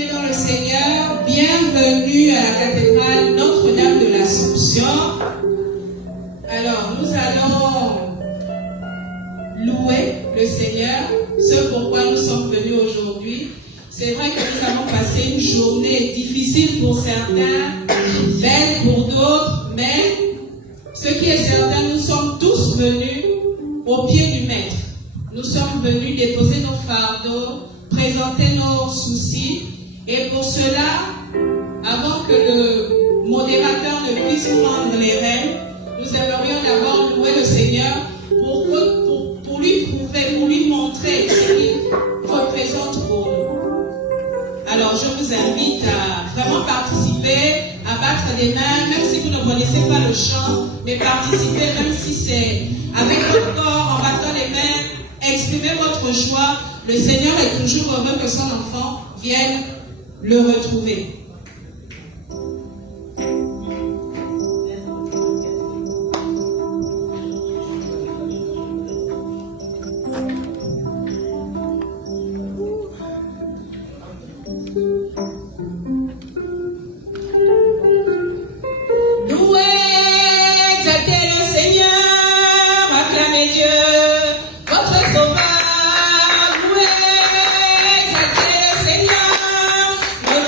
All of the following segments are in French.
bien-aimés dans le Seigneur, bienvenue à la cathédrale Notre-Dame de l'Assomption. Alors, nous allons louer le Seigneur, ce pourquoi nous sommes venus aujourd'hui. C'est vrai que nous avons passé une journée difficile pour certains, belle pour d'autres, mais ce qui est certain, nous sommes tous venus au pied du Maître. Nous sommes venus déposer nos fardeaux, présenter nos soucis. Et pour cela, avant que le modérateur ne puisse prendre les rênes, nous aimerions d'abord louer le Seigneur pour lui prouver, pour lui montrer ce qu'il représente pour nous. Alors je vous invite à vraiment participer, à battre des mains, même si vous ne connaissez pas le chant, mais participer même si c'est avec votre corps, en battant les mains, exprimez votre joie. Le Seigneur est toujours heureux que son enfant vienne le retrouver.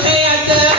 Créateur.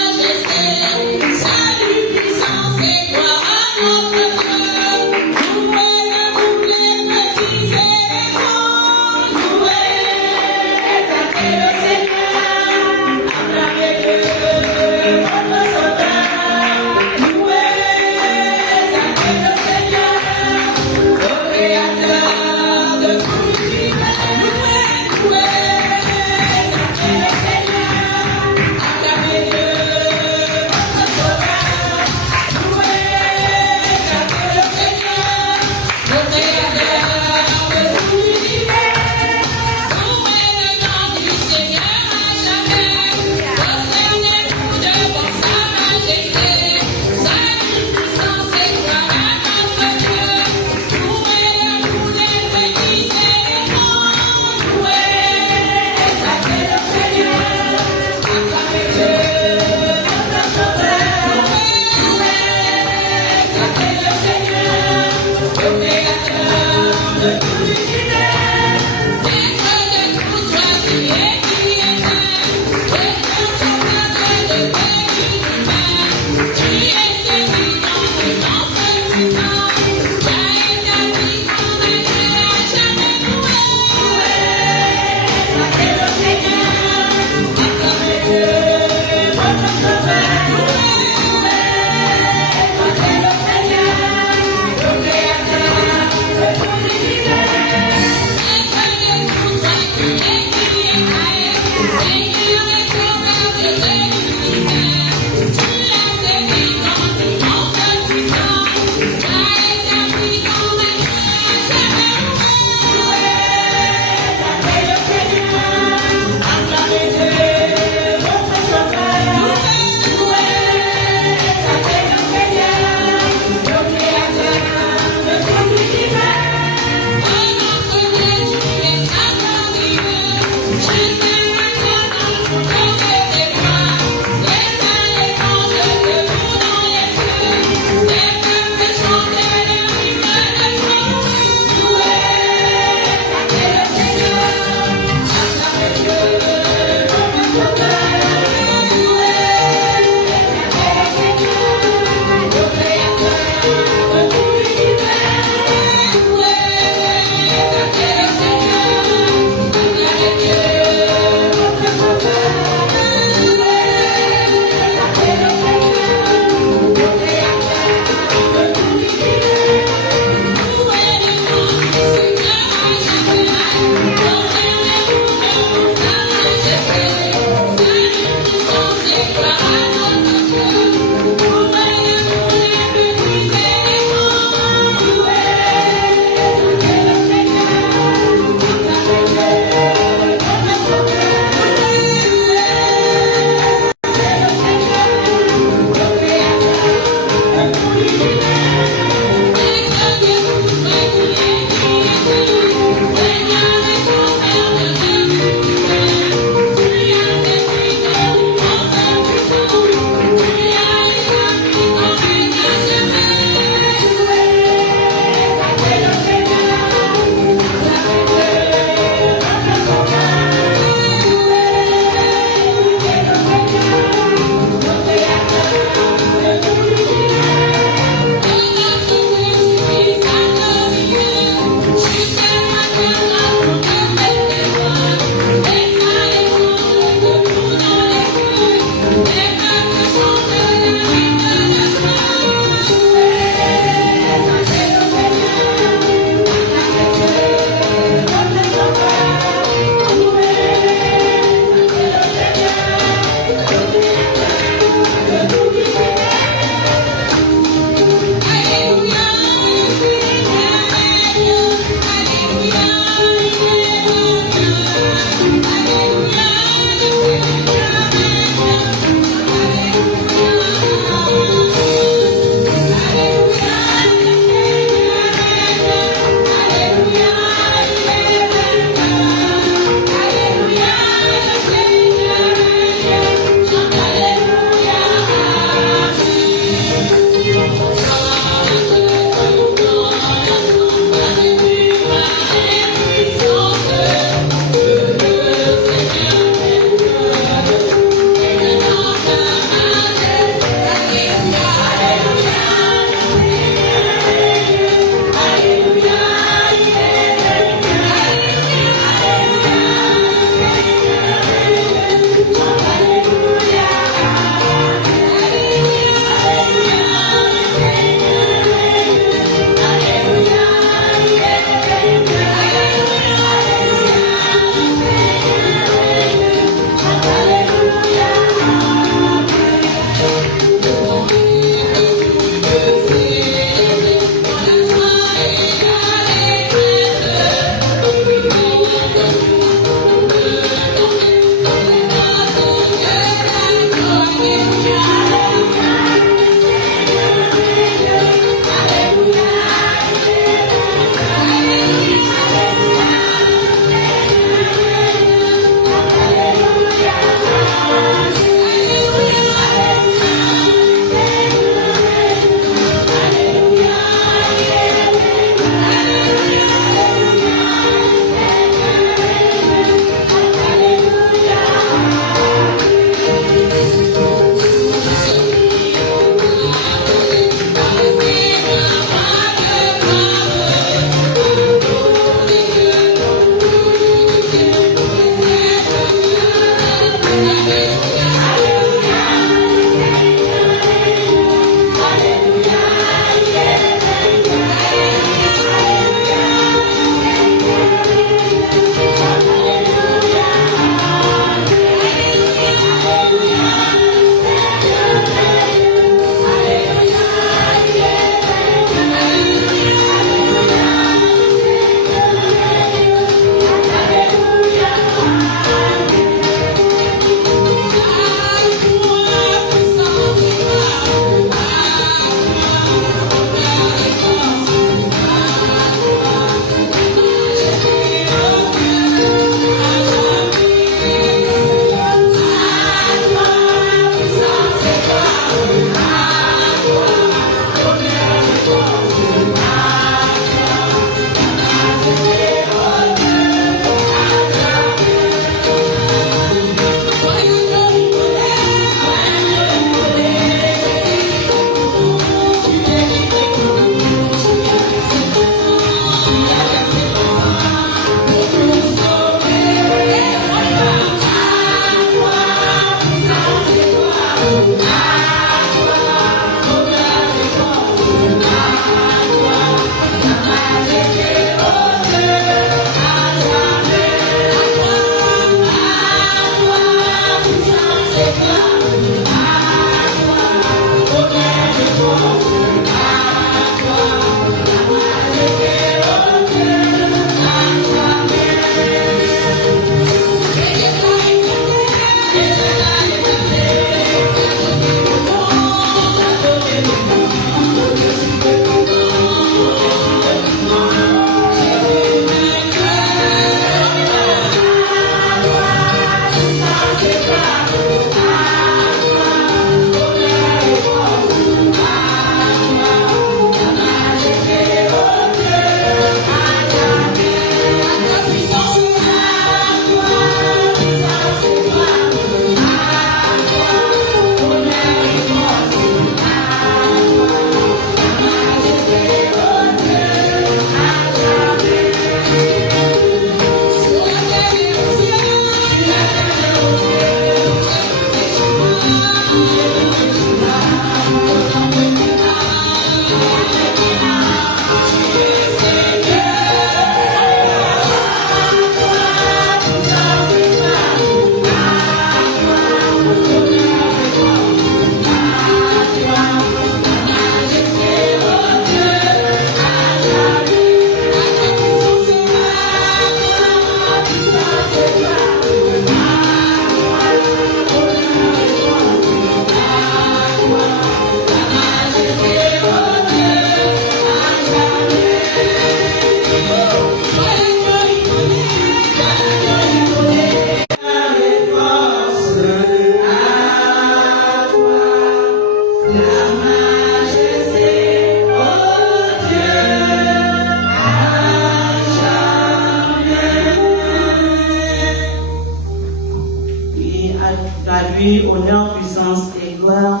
À lui, honneur, puissance et gloire.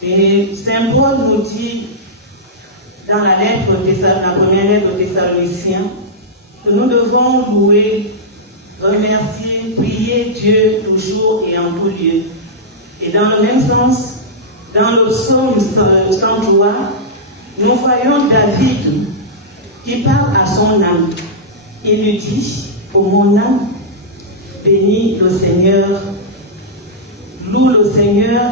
Et Saint Paul nous dit dans la première lettre aux Thessaloniciens, que nous devons louer, remercier, prier Dieu toujours et en tout lieu. Et dans le même sens, dans le psaume 103, nous voyons David qui parle à son âme. Il lui dit, ô mon âme, bénis le Seigneur, loue le Seigneur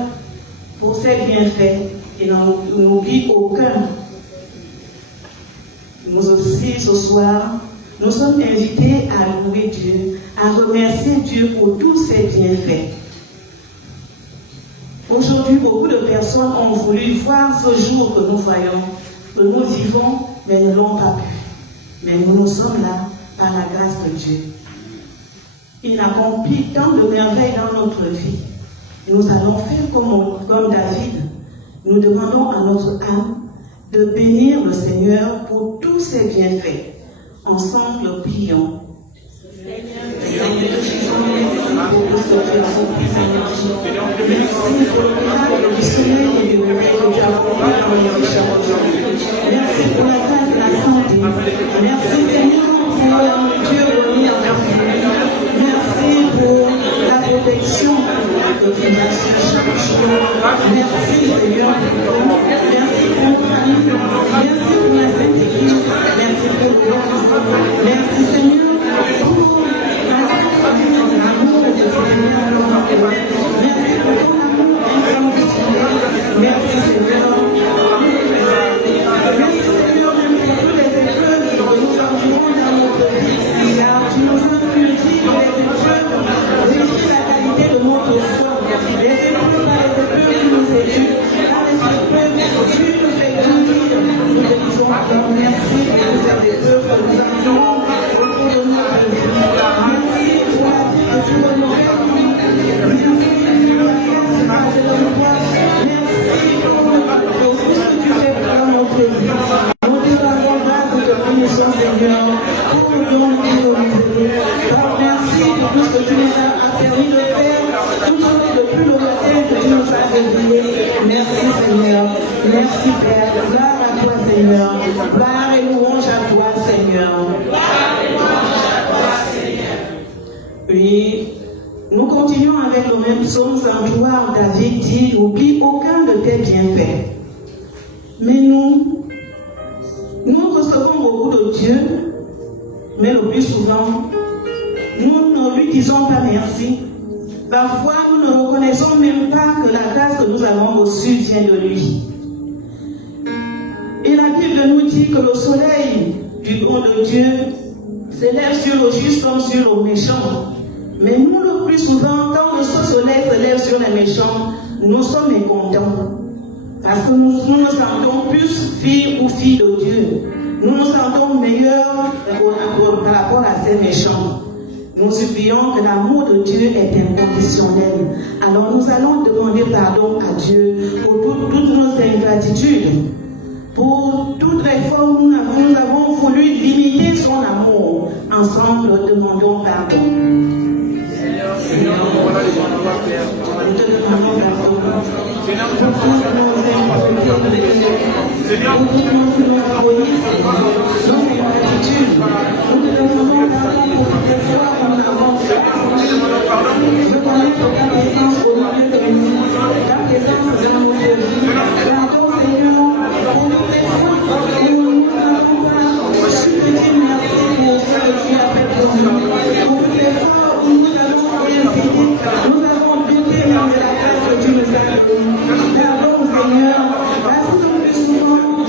pour ses bienfaits et n'oublie aucun. Nous aussi, ce soir, nous sommes invités à louer Dieu, à remercier Dieu pour tous ses bienfaits. Aujourd'hui, beaucoup de personnes ont voulu voir ce jour que nous voyons, que nous vivons, mais ne l'ont pas pu. Mais nous sommes là par la grâce de Dieu. Il accomplit tant de merveilles dans notre vie. Nous allons faire comme David. Nous demandons à notre âme de bénir le Seigneur pour tous ses bienfaits. Ensemble, prions. Seigneur Jésus, merci pour ce que tu as accompli, Seigneur. Merci pour le miracle du sommeil et du réveil que tu as accompli dans notre vie aujourd'hui. Merci pour la grâce de la santé. Merci, Seigneur, pour Dieu remis à merci. Merci pour la protection de tes nations chaque jour. Merci, Seigneur, merci pour notre famille. Merci pour la Sainte Église. Merci pour le Lord. Merci, Seigneur, pour la Sainte Église de l'amour et de Seigneur. Merci pour ton amour inconditionnel. Merci, Seigneur. Merci, Seigneur, même pour tous les épreuves que nous endurons dans notre vie. Car tu nous as purifié les épreuves, vérifier la qualité de notre foi. Les épreuves par les épreuves qui nous éduquent, par les épreuves tu nous fais grandir. Nous te disons encore merci pour ces épreuves que nous endurons autour de notre vie. Merci pour la vie que tu honorais en nous. Merci pour la grâce que tu nous vois. Merci pour tout ce que tu fais pour notre vie. Nous te rendons grâce de te bénissons, Seigneur, pour le nom de Jésus. Merci pour tout ce que tu nous as permis de faire, toujours depuis le matin que tu nous as réveillés. Merci, Seigneur. Merci, Père. Gloire à toi, Seigneur. Gloire et louange à toi, Seigneur. Gloire et louange à toi, Seigneur. Oui, nous continuons avec le même psaume 103. David dit, n'oublie aucun de tes bienfaits. Mais nous recevons beaucoup de Dieu, mais le plus souvent, nous ne lui disons pas merci. Parfois, nous ne reconnaissons même pas que la grâce que nous avons reçue vient de lui. Et la Bible nous dit que le soleil du don de Dieu s'élève sur le juste comme sur le méchant. Mais nous, le plus souvent, quand ce soleil s'élève sur les méchants, nous sommes mécontents. Parce que nous nous sentons plus filles ou filles de Dieu. Nous nous sentons meilleurs par rapport à ces méchants. Nous oublions que l'amour de Dieu est inconditionnel. Alors nous allons demander pardon à Dieu pour toutes nos ingratitudes. Pour toute réforme, nous avons voulu limiter son amour. Ensemble, demandons pardon. Seigneur, nous te demandons pardon. Pour toutes nos ingratitudes, pour toutes nos égoïsmes, nos ingratitudes. Nous te demandons pardon pour toutes les fois où nous avons fait. Je connais que ta présence au milieu de nous, ta présence dans nos vies. Pardon, Seigneur, pour toutes les fois où nous n'avons pas su te dire merci pour ce que tu as fait pour nous. Pour toutes les fois où nous avons rien fini, nous avons douté même de la grâce que tu nous as donnée. Pardon, Seigneur, parce que le plus souvent, nous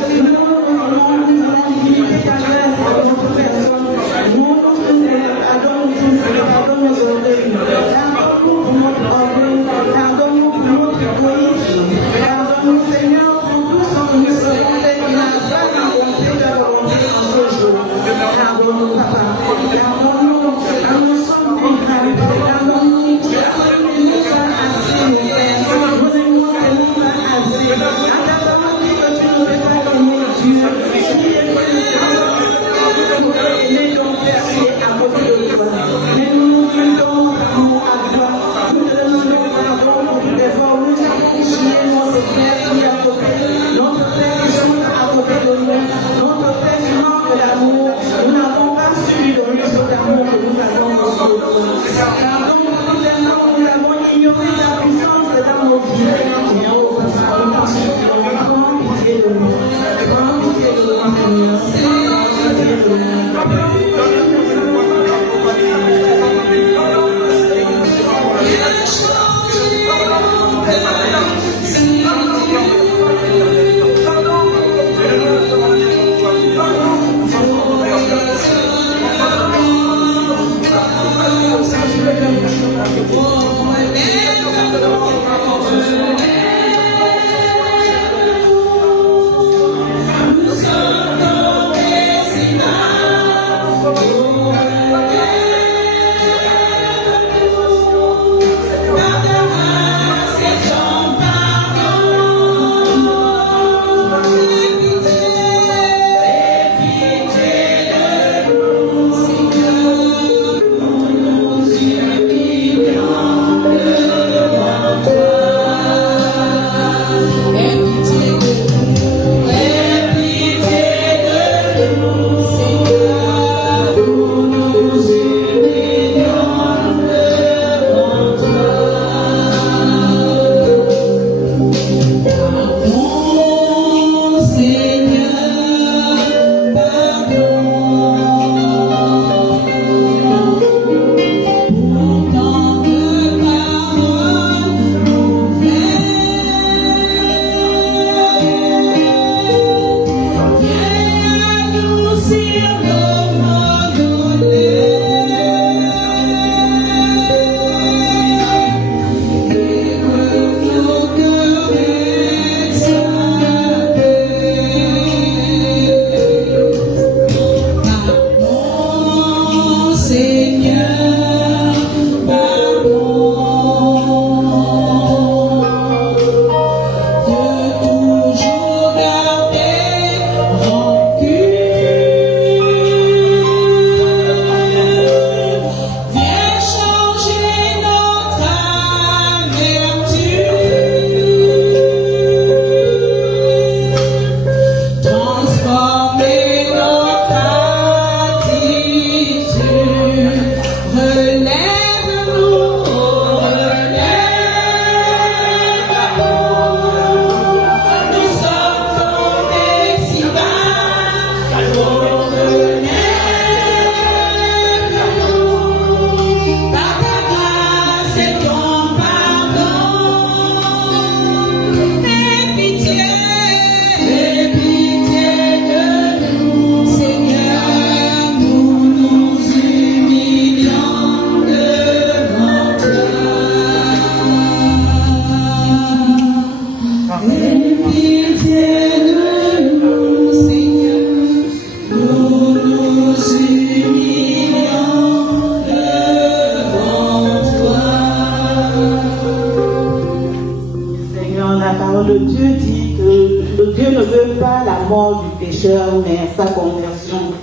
ne veut pas la mort du pécheur, mais sa conversion.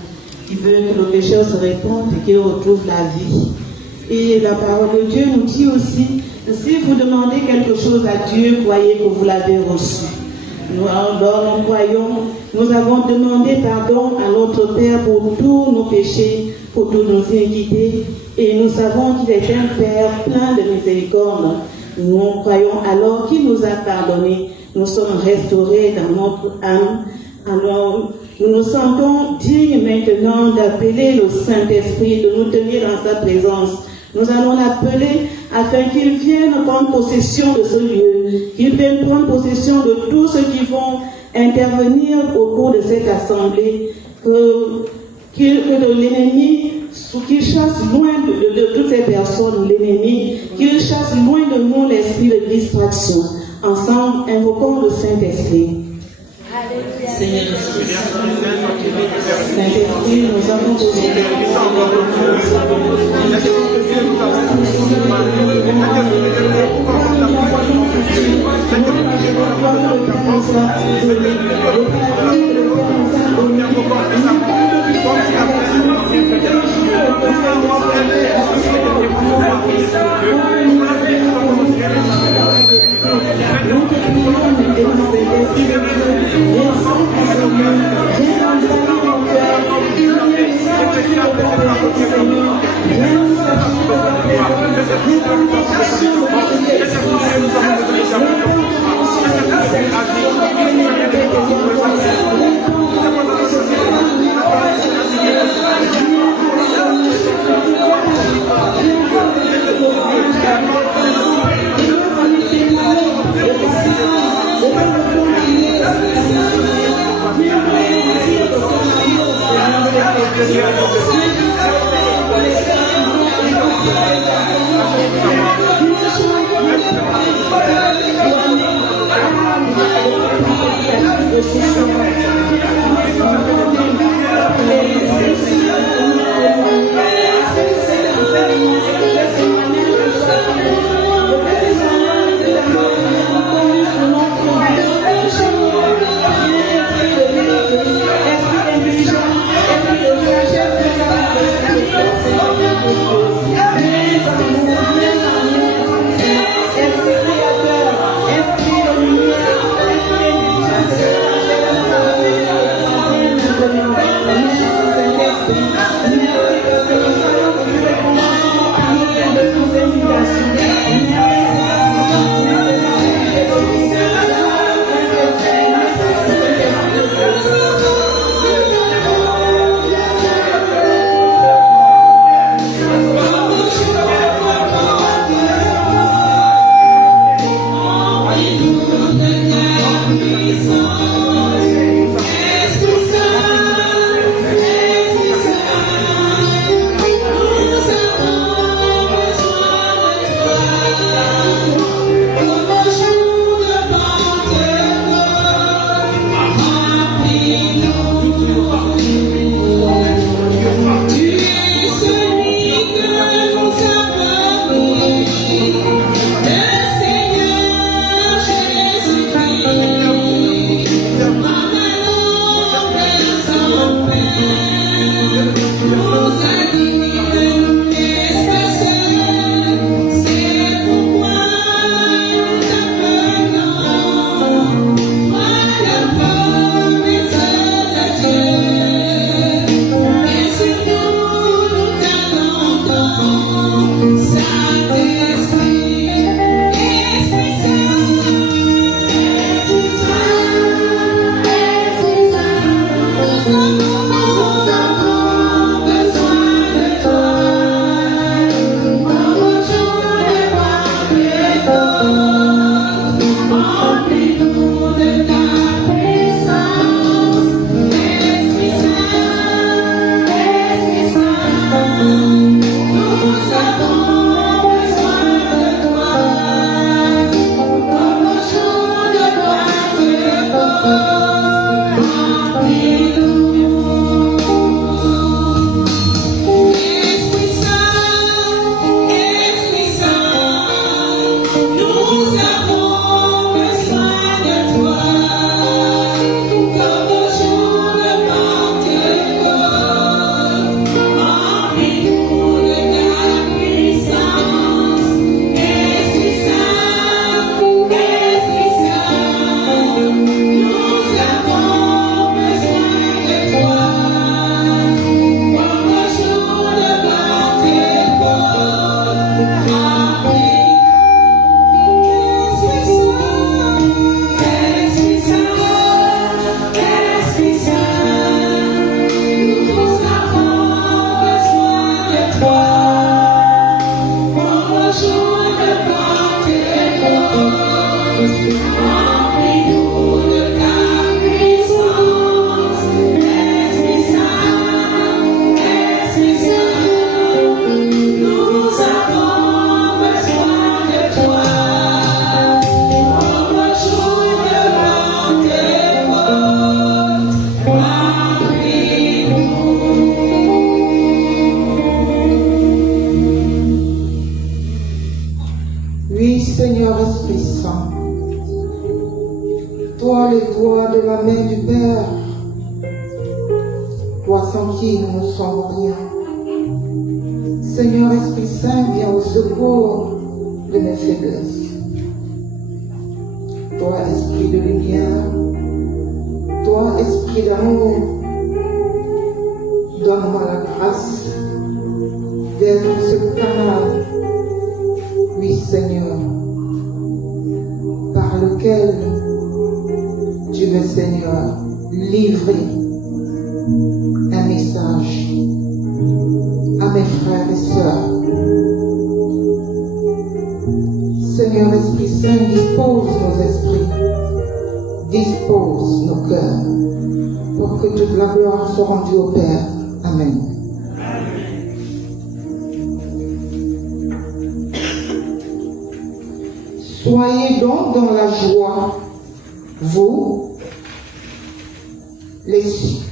Il veut que le pécheur se répande et qu'il retrouve la vie. Et la parole de Dieu nous dit aussi, si vous demandez quelque chose à Dieu, croyez que vous l'avez reçu. Nous croyons, nous avons demandé pardon à notre Père pour tous nos péchés, pour toutes nos iniquités, et nous savons qu'il est un Père plein de miséricorde. Nous croyons alors qu'il nous a pardonné. Nous sommes restaurés dans notre âme. Alors, nous nous sentons dignes maintenant d'appeler le Saint-Esprit, de nous tenir dans sa présence. Nous allons l'appeler afin qu'il vienne prendre possession de ce lieu, qu'il vienne prendre possession de tous ceux qui vont intervenir au cours de cette assemblée, que l'ennemi, qu'il chasse loin de toutes ces personnes, l'ennemi, qu'il chasse loin de nous l'esprit de distraction. Ensemble, invoquons le Saint-Esprit. Seigneur, Saint-Esprit, nous avons besoin la main du Père, toi sans qui nous ne sommes rien. Seigneur Esprit Saint, viens au secours de mes faiblesses. Toi, Esprit de lumière, toi, Esprit d'amour, donne-moi la grâce d'être ce canal, oui Seigneur, par lequel tu veux, Seigneur, livrer un message à mes frères et sœurs. Seigneur Esprit Saint, dispose nos esprits, dispose nos cœurs, pour que toute la gloire soit rendue au Père. Amen. Soyez donc dans la joie, vous, les cieux.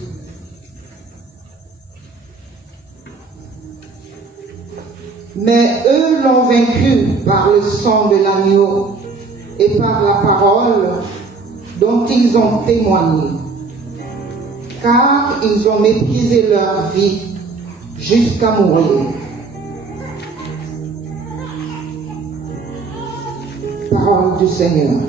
Mais eux l'ont vaincu par le sang de l'agneau et par la parole dont ils ont témoigné, car ils ont méprisé leur vie jusqu'à mourir. Parole du Seigneur.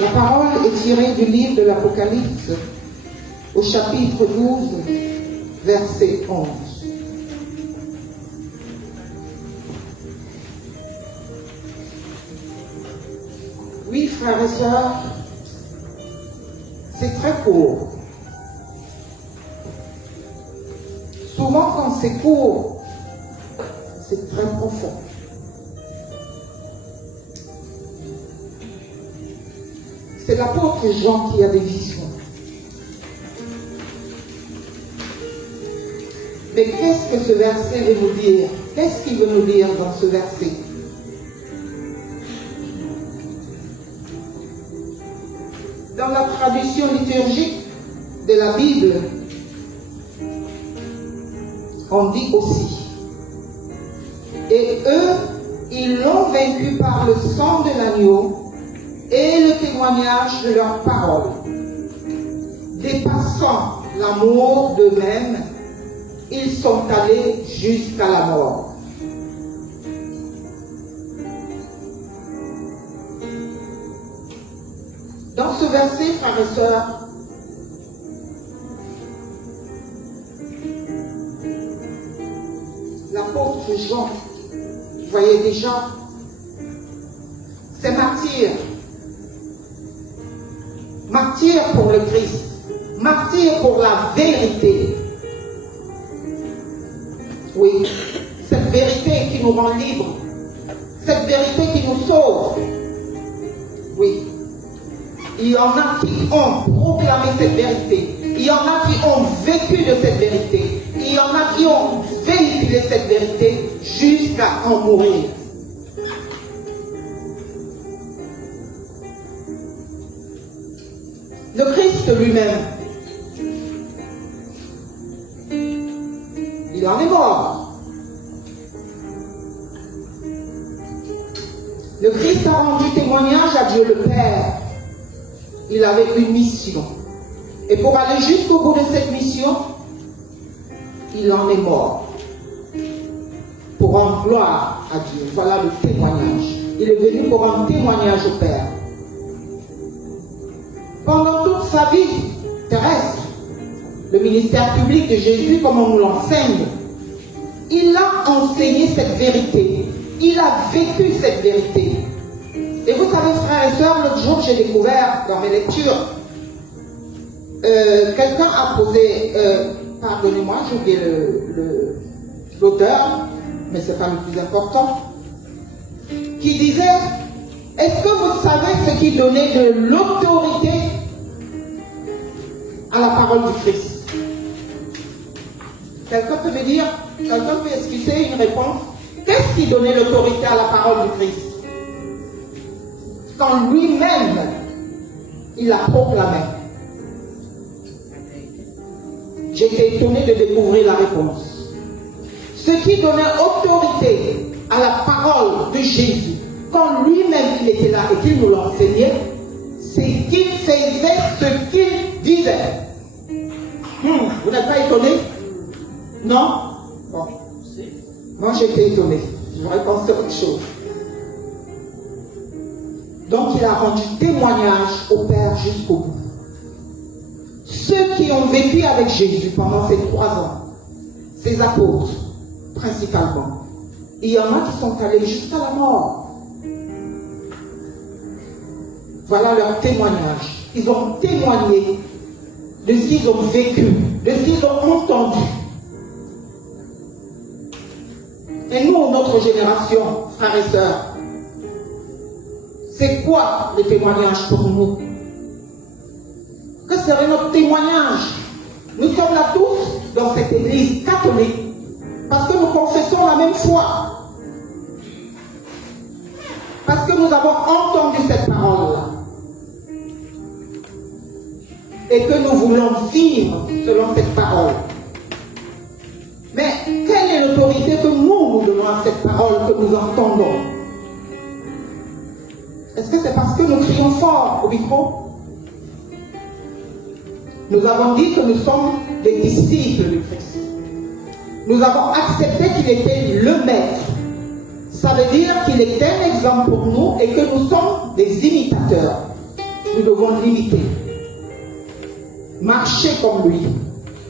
La parole est tirée du livre de l'Apocalypse, au chapitre 12, verset 11. Oui, frères et sœurs, c'est très court. Souvent, quand c'est court, c'est très profond. C'est l'apôtre Jean qui a des visions. Mais qu'est-ce que ce verset veut nous dire? Qu'est-ce qu'il veut nous dire dans ce verset? Dans la tradition liturgique de la Bible, on dit aussi, et eux, ils l'ont vaincu par le sang de l'agneau et le témoignage de leurs paroles. Dépassant l'amour d'eux-mêmes, ils sont allés jusqu'à la mort. Dans ce verset, frères et sœurs, l'apôtre Jean voyait déjà ces martyrs. Martyrs pour le Christ, martyrs pour la vérité. Oui, cette vérité qui nous rend libres, cette vérité qui nous sauve. Oui, il y en a qui ont proclamé cette vérité, il y en a qui ont vécu de cette vérité, il y en a qui ont véhiculé cette vérité jusqu'à en mourir. Le Christ lui-même, il en est mort. Le Christ a rendu témoignage à Dieu le Père. Il avait une mission. Et pour aller jusqu'au bout de cette mission, il en est mort. Pour rendre gloire à Dieu. Voilà le témoignage. Il est venu pour rendre témoignage au Père. Pendant toute sa vie terrestre, le ministère public de Jésus, comme on nous l'enseigne, il a enseigné cette vérité. Il a vécu cette vérité. Et vous savez, frères et sœurs, l'autre jour, j'ai découvert dans mes lectures, quelqu'un a posé, pardonnez-moi, j'ai oublié l'auteur, mais ce n'est pas le plus important, qui disait, est-ce que vous savez ce qui donnait de l'autorité à la parole du Christ? Quelqu'un peut me dire, quelqu'un peut expliquer une réponse? Qu'est-ce qui donnait l'autorité à la parole du Christ? Quand lui-même, il la proclamait. J'étais étonné de découvrir la réponse. Ce qui donnait autorité à la parole de Jésus, quand lui-même il était là et qu'il nous l'enseignait, c'est qu'il faisait ce qu'il disait. Vous n'êtes pas étonné? Non? Bon. Moi j'étais étonné. J'aurais pensé autre chose. Donc il a rendu témoignage au Père jusqu'au bout. Ceux qui ont vécu avec Jésus pendant ces 3 ans, ces apôtres principalement, il y en a qui sont allés jusqu'à la mort. Voilà leur témoignage. Ils ont témoigné de ce qu'ils ont vécu, de ce qu'ils ont entendu. Et nous, notre génération, frères et sœurs, c'est quoi le témoignage pour nous? Que serait notre témoignage? Nous sommes là tous dans cette église catholique parce que nous confessons la même foi. Parce que nous avons entendu cette parole-là. Et que nous voulons vivre selon cette parole. Mais quelle est l'autorité que nous donnons à cette parole que nous entendons? Est-ce que c'est parce que nous crions fort au micro? Nous avons dit que nous sommes des disciples de Christ. Nous avons accepté qu'il était le maître. Ça veut dire qu'il est un exemple pour nous et que nous sommes des imitateurs. Nous devons l'imiter. Marcher comme lui.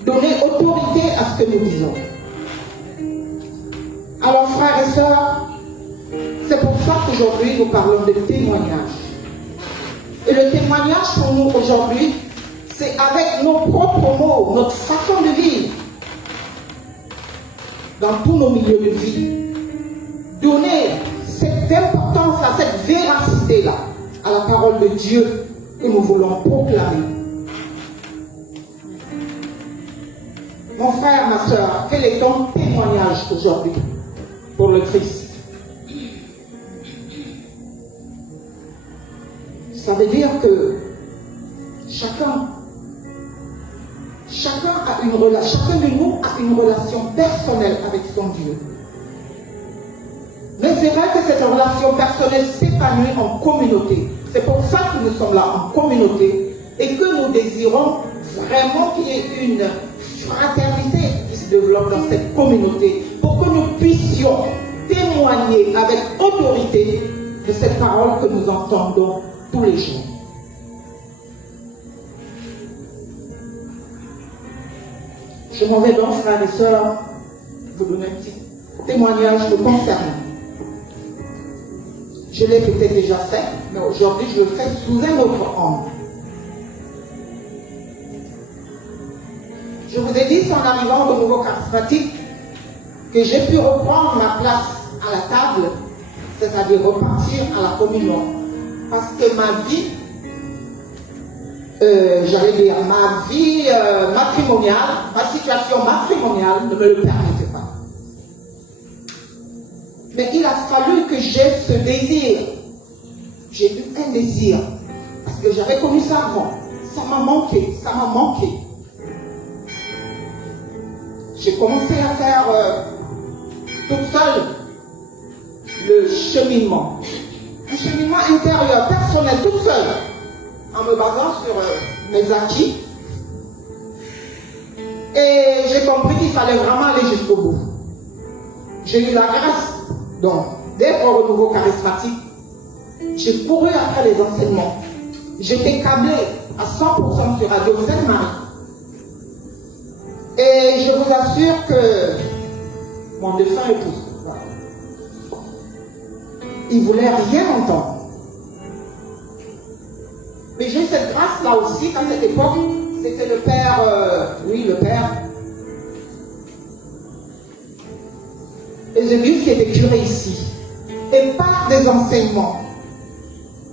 Donner autorité à ce que nous disons. Alors frères et sœurs, c'est pour ça qu'aujourd'hui nous parlons de témoignage. Et le témoignage pour nous aujourd'hui, c'est avec nos propres mots, notre façon de vivre, dans tous nos milieux de vie, donner cette importance-là, cette véracité-là à la parole de Dieu que nous voulons proclamer. Mon frère, ma soeur, quel est ton témoignage aujourd'hui pour le Christ? Ça veut dire que chacun a une relation, chacun de nous a une relation personnelle avec son Dieu. Mais c'est vrai que cette relation personnelle s'épanouit en communauté. C'est pour ça que nous sommes là en communauté et que nous désirons vraiment qu'il y ait une fraternité qui se développe dans cette communauté pour que nous puissions témoigner avec autorité de cette parole que nous entendons tous les jours. Je m'en vais donc, frères et sœurs, vous donner un petit témoignage me concernant. Je l'ai peut-être déjà fait, mais aujourd'hui je le fais sous un autre angle. Je vous ai dit, c'est en arrivant au nouveau charismatique que j'ai pu reprendre ma place à la table, c'est-à-dire repartir à la communion. Parce que ma vie, j'allais dire, ma vie matrimoniale, ma situation matrimoniale ne me le permettait pas. Mais il a fallu que j'aie ce désir. J'ai eu un désir. Parce que j'avais connu ça avant. Ça m'a manqué, ça m'a manqué. J'ai commencé à faire toute seule le cheminement. Un cheminement intérieur, personnel, toute seule. En me basant sur mes acquis. Et j'ai compris qu'il fallait vraiment aller jusqu'au bout. J'ai eu la grâce, donc, d'être au nouveau charismatique. J'ai couru après les enseignements. J'étais câblé à 100% sur Radio Sainte-Marie. Et je vous assure que mon défunt époux, voilà, il ne voulait rien entendre. Mais j'ai cette grâce-là aussi, qu'à cette époque, c'était le père, le père Eusebius qui était curé ici. Et par des enseignements.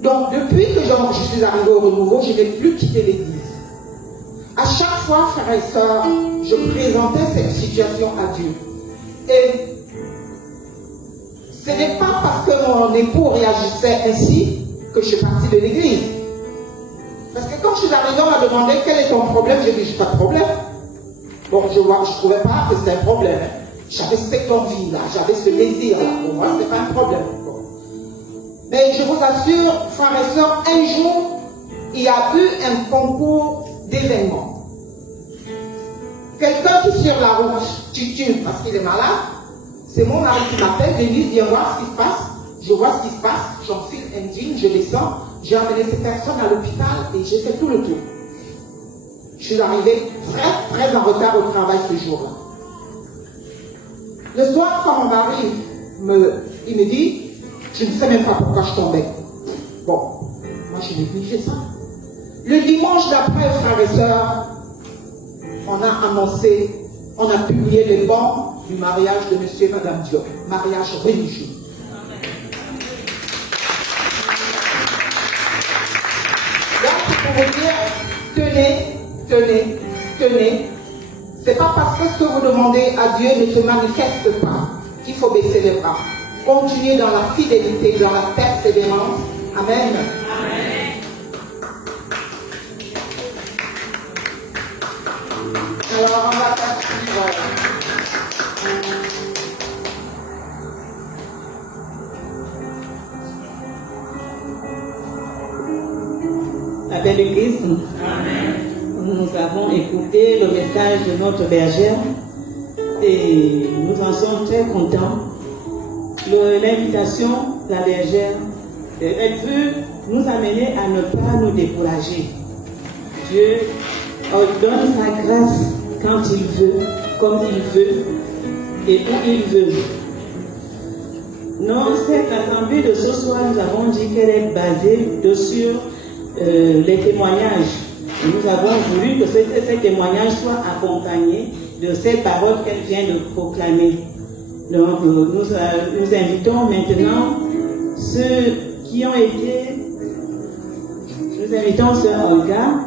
Donc, depuis que je suis arrivé au renouveau, je n'ai plus quitté l'église. À chaque fois, frères et sœurs, je présentais cette situation à Dieu. Et ce n'est pas parce que mon époux réagissait ainsi que je suis partie de l'église. Parce que quand je suis arrivée, on m'a demandé quel est ton problème, j'ai dit, je n'ai pas de problème. Bon, je ne trouvais pas que c'était un problème. J'avais cette envie-là, j'avais ce désir-là. Pour moi, ce n'est pas un problème. Mais je vous assure, frères et sœurs, un jour, il y a eu un concours d'événements. Quelqu'un qui sur la route titube parce qu'il est malade, c'est mon mari qui m'appelle, Denise, viens voir ce qui se passe. Je vois ce qui se passe, j'enfile un jean, je descends, j'ai amené cette personne à l'hôpital et j'ai fait tout le tour. Je suis arrivée très en retard au travail ce jour-là. Le soir, quand mon mari il me dit, je ne sais même pas pourquoi je tombais. Bon, moi j'ai négligé ça. Le dimanche d'après, frères et sœurs, on a annoncé, on a publié les bans du mariage de monsieur et madame Diop, mariage religieux. Là, pour vous dire, tenez, c'est pas parce que ce que vous demandez à Dieu ne se manifeste pas qu'il faut baisser les bras. Continuez dans la fidélité, dans la persévérance. Amen. Amen. Alors, on va poursuivre. Appel du Christ. Nous avons écouté le message de notre bergère et nous en sommes très contents. L'invitation de la bergère, elle veut nous amener à ne pas nous décourager. Dieu donne sa grâce quand il veut, comme il veut et où il veut. Non, cette assemblée de ce soir, nous avons dit qu'elle est basée sur les témoignages. Et nous avons voulu que ces témoignages soient accompagnés de ces paroles qu'elle vient de proclamer. Donc, nous invitons maintenant ceux qui ont été... Nous invitons Sœur Olga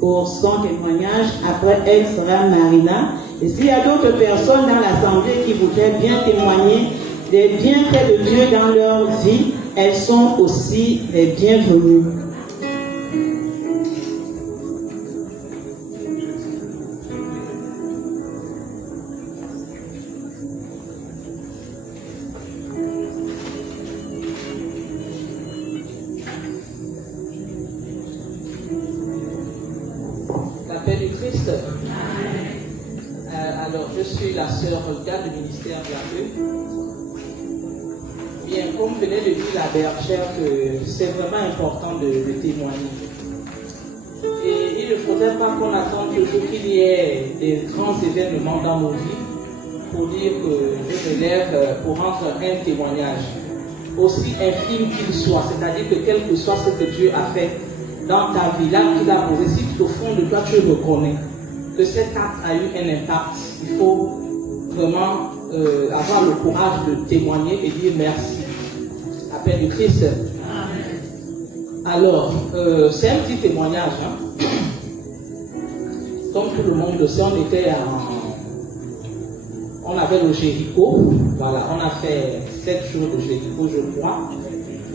pour son témoignage. Après elle sera Marina. Et s'il y a d'autres personnes dans l'assemblée qui voudraient bien témoigner des bienfaits de Dieu dans leur vie, elles sont aussi les bienvenues. Alors, je suis la sœur Olga du ministère de la Paix. Bien, comme venait de dire la bergère, que c'est vraiment important de témoigner. Et il ne faudrait pas qu'on attende toujours qu'il y ait des grands événements dans nos vies pour dire que je me lève pour rendre un témoignage, aussi infime qu'il soit. C'est-à-dire que quel que soit ce que Dieu a fait dans ta vie, là qu'il a posé, si au fond de toi tu reconnais que cet acte a eu un impact, il faut vraiment avoir le courage de témoigner et dire merci. Appel du Christ. Alors, c'est un petit témoignage. Hein. Comme tout le monde le sait, on avait le Jéricho. Voilà, on a fait 7 jours de Jéricho, je crois.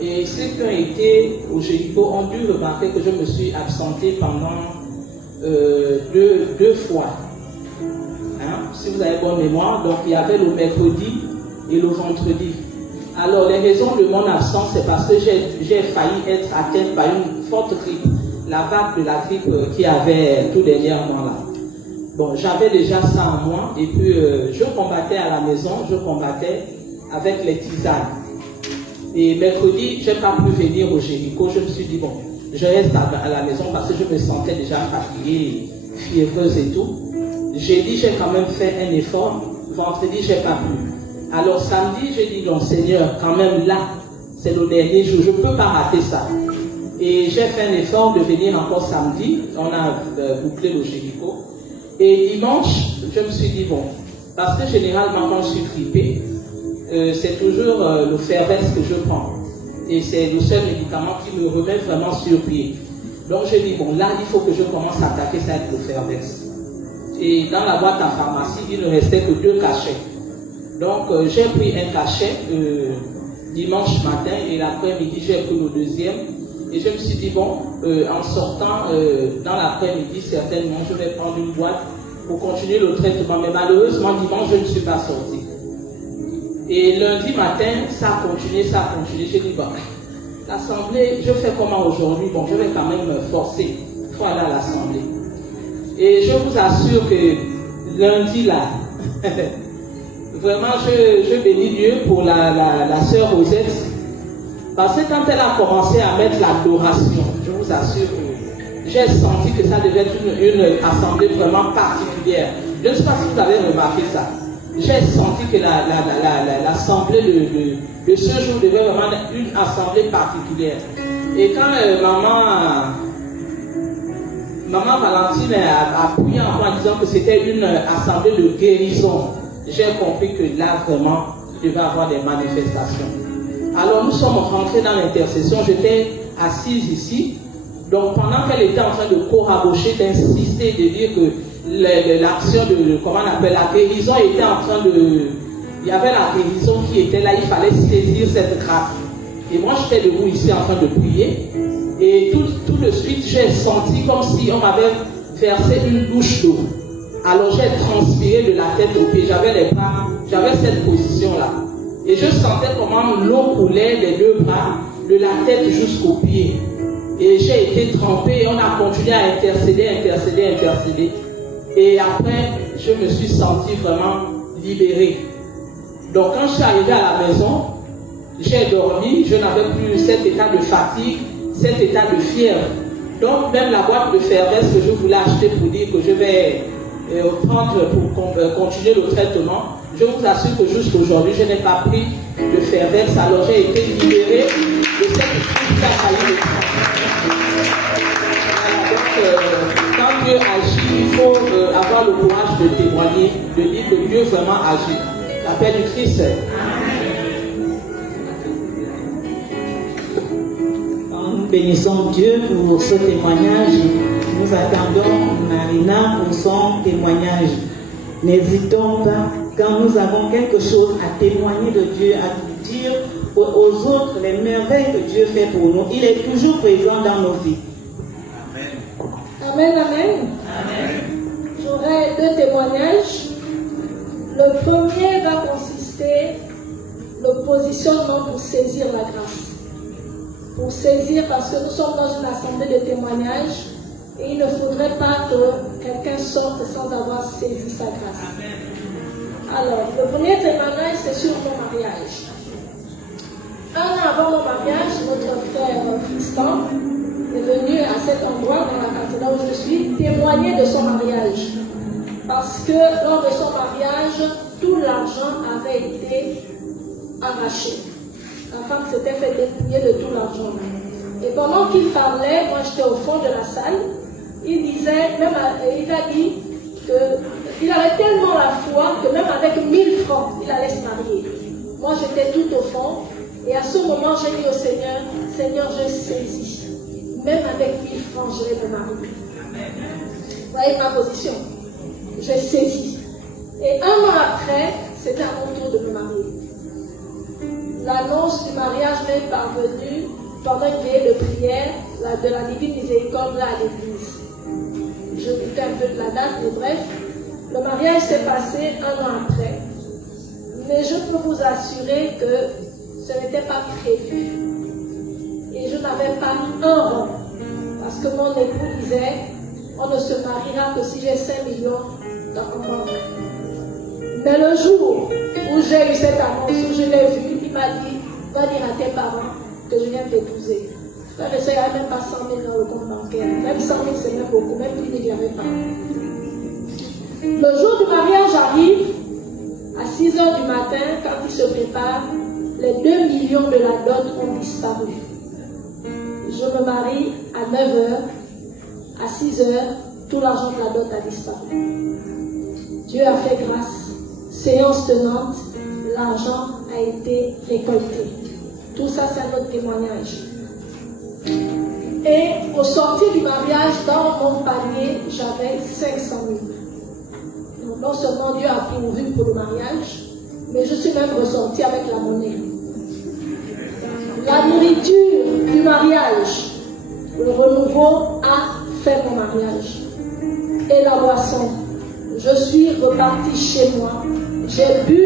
Et ceux qui ont été au Jéricho ont dû remarquer que je me suis absenté pendant deux fois. Hein? Si vous avez bonne mémoire, donc il y avait le mercredi et le vendredi. Alors les raisons de mon absence, c'est parce que j'ai failli être atteinte par une forte grippe, la vague de la grippe qui avait tout dernièrement là. Bon, j'avais déjà ça en moi et puis je combattais à la maison, je combattais avec les tisanes. Et mercredi, je n'ai pas pu venir au Jéricho, je me suis dit bon, je reste à la maison parce que je me sentais déjà fatiguée, fiévreuse et tout. Jeudi, j'ai quand même fait un effort. Vendredi, je n'ai pas pu. Alors samedi, j'ai dit non Seigneur, quand même là, c'est le dernier jour, je ne peux pas rater ça. Et j'ai fait un effort de venir encore samedi. On a bouclé le Jéricho. Et dimanche, je me suis dit bon, parce que généralement quand je suis grippée, c'est toujours le Fervex que je prends. Et c'est le seul médicament qui me remet vraiment sur pied. Donc j'ai dit, bon là, il faut que je commence à attaquer ça avec le Fervex. Et dans la boîte à pharmacie, il ne restait que 2 cachets. Donc j'ai pris un cachet dimanche matin et l'après-midi, j'ai pris le deuxième. Et je me suis dit, bon, en sortant dans l'après-midi, certainement, je vais prendre une boîte pour continuer le traitement. Mais malheureusement, dimanche, je ne suis pas sortie. Et lundi matin, ça a continué. J'ai dit, bon, l'assemblée, je fais comment aujourd'hui? Bon, je vais quand même me forcer. Il faut aller à l'assemblée. Et je vous assure que lundi là, vraiment je bénis Dieu pour la sœur Rosette. Parce que quand elle a commencé à mettre l'adoration, je vous assure que j'ai senti que ça devait être une assemblée vraiment particulière. Je ne sais pas si vous avez remarqué ça. J'ai senti que l'assemblée de ce jour devait vraiment être une assemblée particulière. Et quand Maman Valentine a appuyé en moi en disant que c'était une assemblée de guérison, j'ai compris que là vraiment il devait y avoir des manifestations. Alors nous sommes rentrés dans l'intercession, j'étais assise ici, donc pendant qu'elle était en train de corabocher, d'insister, de dire que l'action de, comment on appelle, la guérison était en train de, il y avait la guérison qui était là, il fallait saisir cette grâce. Et moi j'étais debout ici en train de prier, et tout de suite j'ai senti comme si on m'avait versé une douche d'eau. Alors j'ai transpiré de la tête aux pieds, j'avais les bras, j'avais cette position là. Et je sentais comment l'eau coulait des deux bras, de la tête jusqu'aux pieds. Et j'ai été trempé et on a continué à intercéder. Et après, je me suis senti vraiment libéré. Donc quand je suis arrivé à la maison, j'ai dormi, je n'avais plus cet état de fatigue, cet état de fièvre. Donc même la boîte de Fervès que je voulais acheter pour dire que je vais prendre pour continuer le traitement, je vous assure que jusqu'aujourd'hui, je n'ai pas pris de Fervès, alors j'ai été libéré de cette failli. Quand Dieu agit, il faut avoir le courage de témoigner, de dire que Dieu vraiment agit. La paix du Christ. Nous bénissons Dieu pour ce témoignage. Nous attendons Marina pour son témoignage. N'hésitons pas, quand nous avons quelque chose à témoigner de Dieu, à dire aux autres les merveilles que Dieu fait pour nous. Il est toujours présent dans nos vies. Amen, amen. J'aurai 2 témoignages. Le premier va consister le positionnement pour saisir la grâce. Pour saisir, parce que nous sommes dans une assemblée de témoignages et il ne faudrait pas que quelqu'un sorte sans avoir saisi sa grâce. Alors, le premier témoignage, c'est sur mon mariage. 1 an avant mon mariage, notre frère Tristan est venu à cet endroit, dans la cathédrale où je suis, témoigner de son mariage. Parce que lors de son mariage, tout l'argent avait été arraché. La femme s'était fait dépouiller de tout l'argent. Et pendant qu'il parlait, moi j'étais au fond de la salle, il disait, même, il a dit qu'il avait tellement la foi que même avec 1000 francs, il allait se marier. Moi j'étais tout au fond, et à ce moment j'ai dit au Seigneur, Seigneur, je saisis. Même avec 1000 francs, je vais me marier. Vous voyez ma position. J'ai saisi. Et 1 an après, c'était à mon tour de me marier. L'annonce du mariage m'est parvenue pendant une veillée de prière de la Divine Miséricorde là à l'église. Je doutais un peu de la date, mais bref, le mariage s'est passé 1 an après. Mais je peux vous assurer que ce n'était pas prévu. Et je n'avais pas un rond. Parce que mon époux disait, on ne se mariera que si j'ai 5 millions dans mon banque. Mais le jour où j'ai eu cette annonce, où je l'ai vu, il m'a dit, va dire à tes parents que je viens d'épouser. Frère et soeur, il n'y avait même pas 100 000 dans le compte bancaire. Même 100 000, c'est même beaucoup, même plus, il n'y avait pas. Le jour du mariage arrive, à 6 h du matin, quand il se prépare, les 2 millions de la dot ont disparu. Je me marie à 9 h, à 6 h, tout l'argent de la dot a disparu. Dieu a fait grâce. Séance tenante, l'argent a été récolté. Tout ça, c'est notre témoignage. Et au sortir du mariage, dans mon panier, j'avais 500 000. Donc, non seulement Dieu a pourvu pour le mariage, mais je suis même ressortie avec la monnaie. La nourriture du mariage, le renouveau a fait mon mariage. Et la boisson. Je suis repartie chez moi. J'ai bu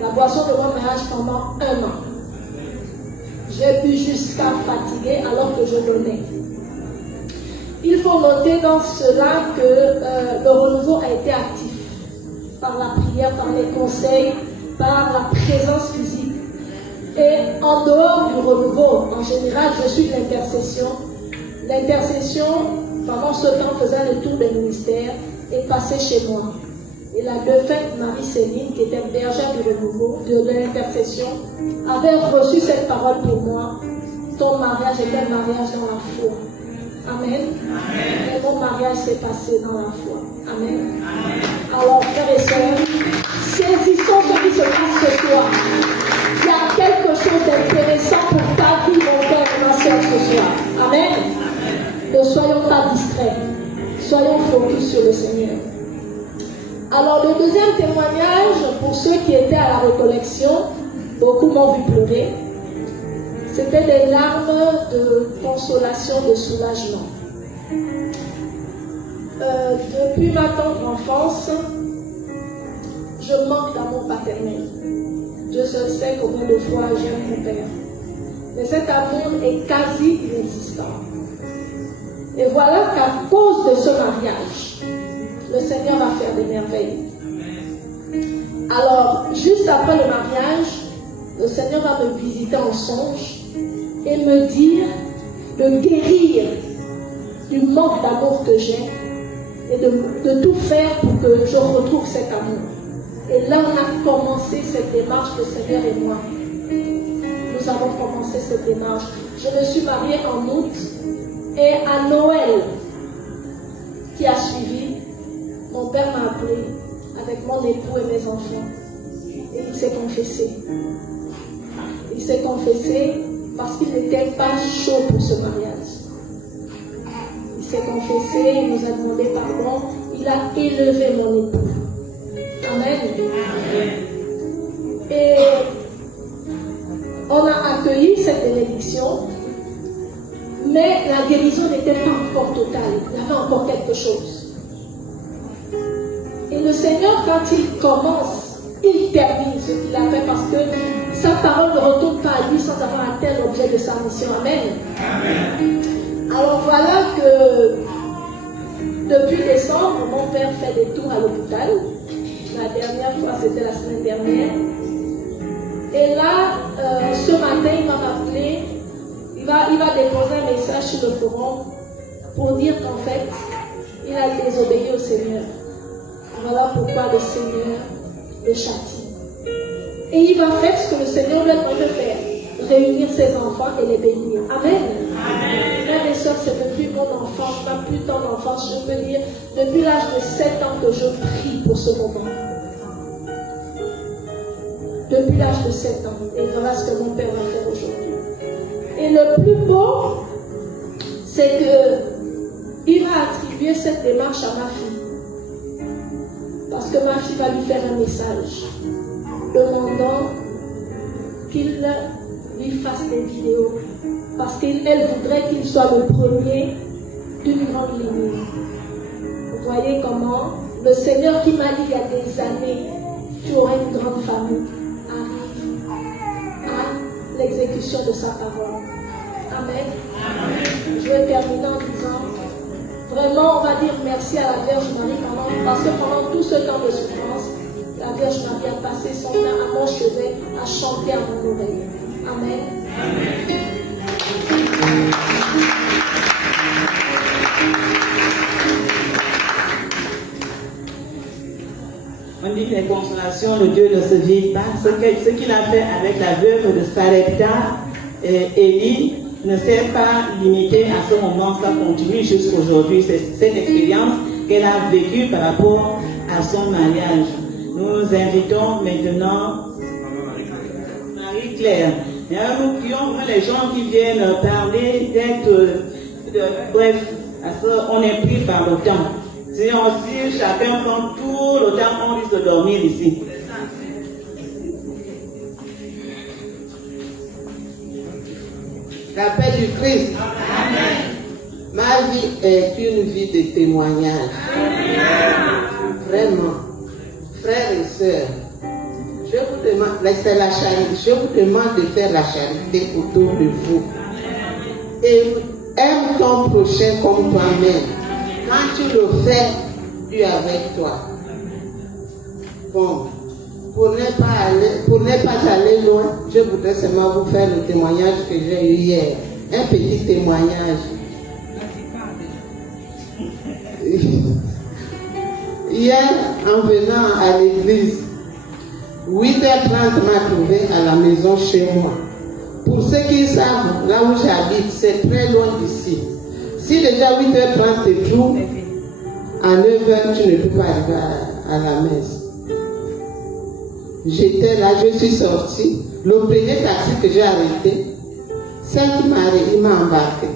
la boisson de mon mariage pendant 1 an. J'ai bu jusqu'à fatiguer alors que je donnais. Il faut noter dans cela que le renouveau a été actif par la prière, par les conseils, par la présence physique. Et en dehors du renouveau, en général, je suis de l'intercession. L'intercession, pendant ce temps, faisait le tour des ministères et passait chez moi. Et la défunte Marie-Céline, qui était bergère du renouveau, de l'intercession, avait reçu cette parole pour moi. Ton mariage était un mariage dans la foi. Amen. Et mon mariage s'est passé dans la foi. Amen. Alors, frères et sœurs, saisissons ce qui se passe ce soir. Il y a quelque chose d'intéressant pour ta vie, mon frère et ma soeur, ce soir. Amen. Ne soyons pas distraits. Soyons focus sur le Seigneur. Alors, le deuxième témoignage, pour ceux qui étaient à la récollection, beaucoup m'ont vu pleurer. C'était des larmes de consolation, de soulagement. Depuis ma tendre enfance, je manque d'amour paternel. Dieu seul sait combien de fois j'aime mon père. Mais cet amour est quasi inexistant. Et voilà qu'à cause de ce mariage, le Seigneur va faire des merveilles. Alors, juste après le mariage, le Seigneur va me visiter en songe et me dire de guérir du manque d'amour que j'ai et de tout faire pour que je retrouve cet amour. Et là, on a commencé cette démarche, le Seigneur et moi. Nous avons commencé cette démarche. Je me suis mariée en août et à Noël qui a suivi, mon père m'a appelé avec mon époux et mes enfants. Et il s'est confessé. Il s'est confessé parce qu'il n'était pas chaud pour ce mariage. Il s'est confessé, il nous a demandé pardon, il a élevé mon époux. Amen. Et on a accueilli cette bénédiction, mais la guérison n'était pas encore totale. Il y avait encore quelque chose. Et le Seigneur, quand il commence, il termine ce qu'il a fait parce que sa parole ne retourne pas à lui sans avoir atteint l'objet de sa mission. Amen. Amen. Alors voilà que depuis décembre, mon père fait des tours à l'hôpital. La dernière fois, c'était la semaine dernière. Et là, ce matin, il va m'appeler. Il va déposer un message sur le forum pour dire qu'en fait, il a désobéi au Seigneur. Voilà pourquoi le Seigneur le châtie. Et il va faire ce que le Seigneur lui a demandé de faire. Réunir ses enfants et les bénir. Amen. Frères et sœurs, c'est depuis mon enfance, ma plus tendre enfance, je peux dire, depuis l'âge de 7 ans que je prie pour ce moment. Depuis l'âge de 7 ans. Et voilà ce que mon père va faire aujourd'hui. Et le plus beau, c'est qu'il va attribuer cette démarche à ma fille. Parce que ma fille va lui faire un message demandant qu'il lui fasse des vidéos. Parce qu'elle voudrait qu'il soit le premier d'une grande lignée. Vous voyez comment le Seigneur qui m'a dit il y a des années, tu aurais une grande famille, arrive à l'exécution de sa parole. Amen. Amen. Je vais terminer en disant, vraiment on va dire merci à la Vierge Marie parce que pendant tout ce temps de souffrance, la Vierge Marie a passé son temps à mon chevet, à chanter à mon oreille. Amen. Amen. On dit que les consolations de Dieu ne se vivent pas. Ce qu'il a fait avec la veuve de Sarepta, Élie, ne s'est pas limité à ce moment, ça continue jusqu'à aujourd'hui. C'est cette expérience qu'elle a vécue par rapport à son mariage. Nous invitons maintenant Marie-Claire. Nous prions les gens qui viennent parler, bref, on est pris par le temps. Si chacun prend tout le temps, on risque de dormir ici. La paix du Christ. Amen. Ma vie est une vie de témoignage. Amen. Vraiment, frères et sœurs, je vous demande, c'est la charité. Je vous demande de faire la charité autour de vous. Et aime ton prochain comme toi-même. Quand tu le fais, tu es avec toi. Bon, pour ne pas aller loin, je voudrais seulement vous faire le témoignage que j'ai eu hier. Un petit témoignage. Hier, en venant à l'église, 8h30 m'a trouvé à la maison chez moi. Pour ceux qui savent, là où j'habite, c'est très loin d'ici. Si déjà 8h30 te trouve, à 9h, tu ne peux pas arriver à la messe. J'étais là, je suis sortie. Le premier taxi que j'ai arrêté, il m'a embarqué.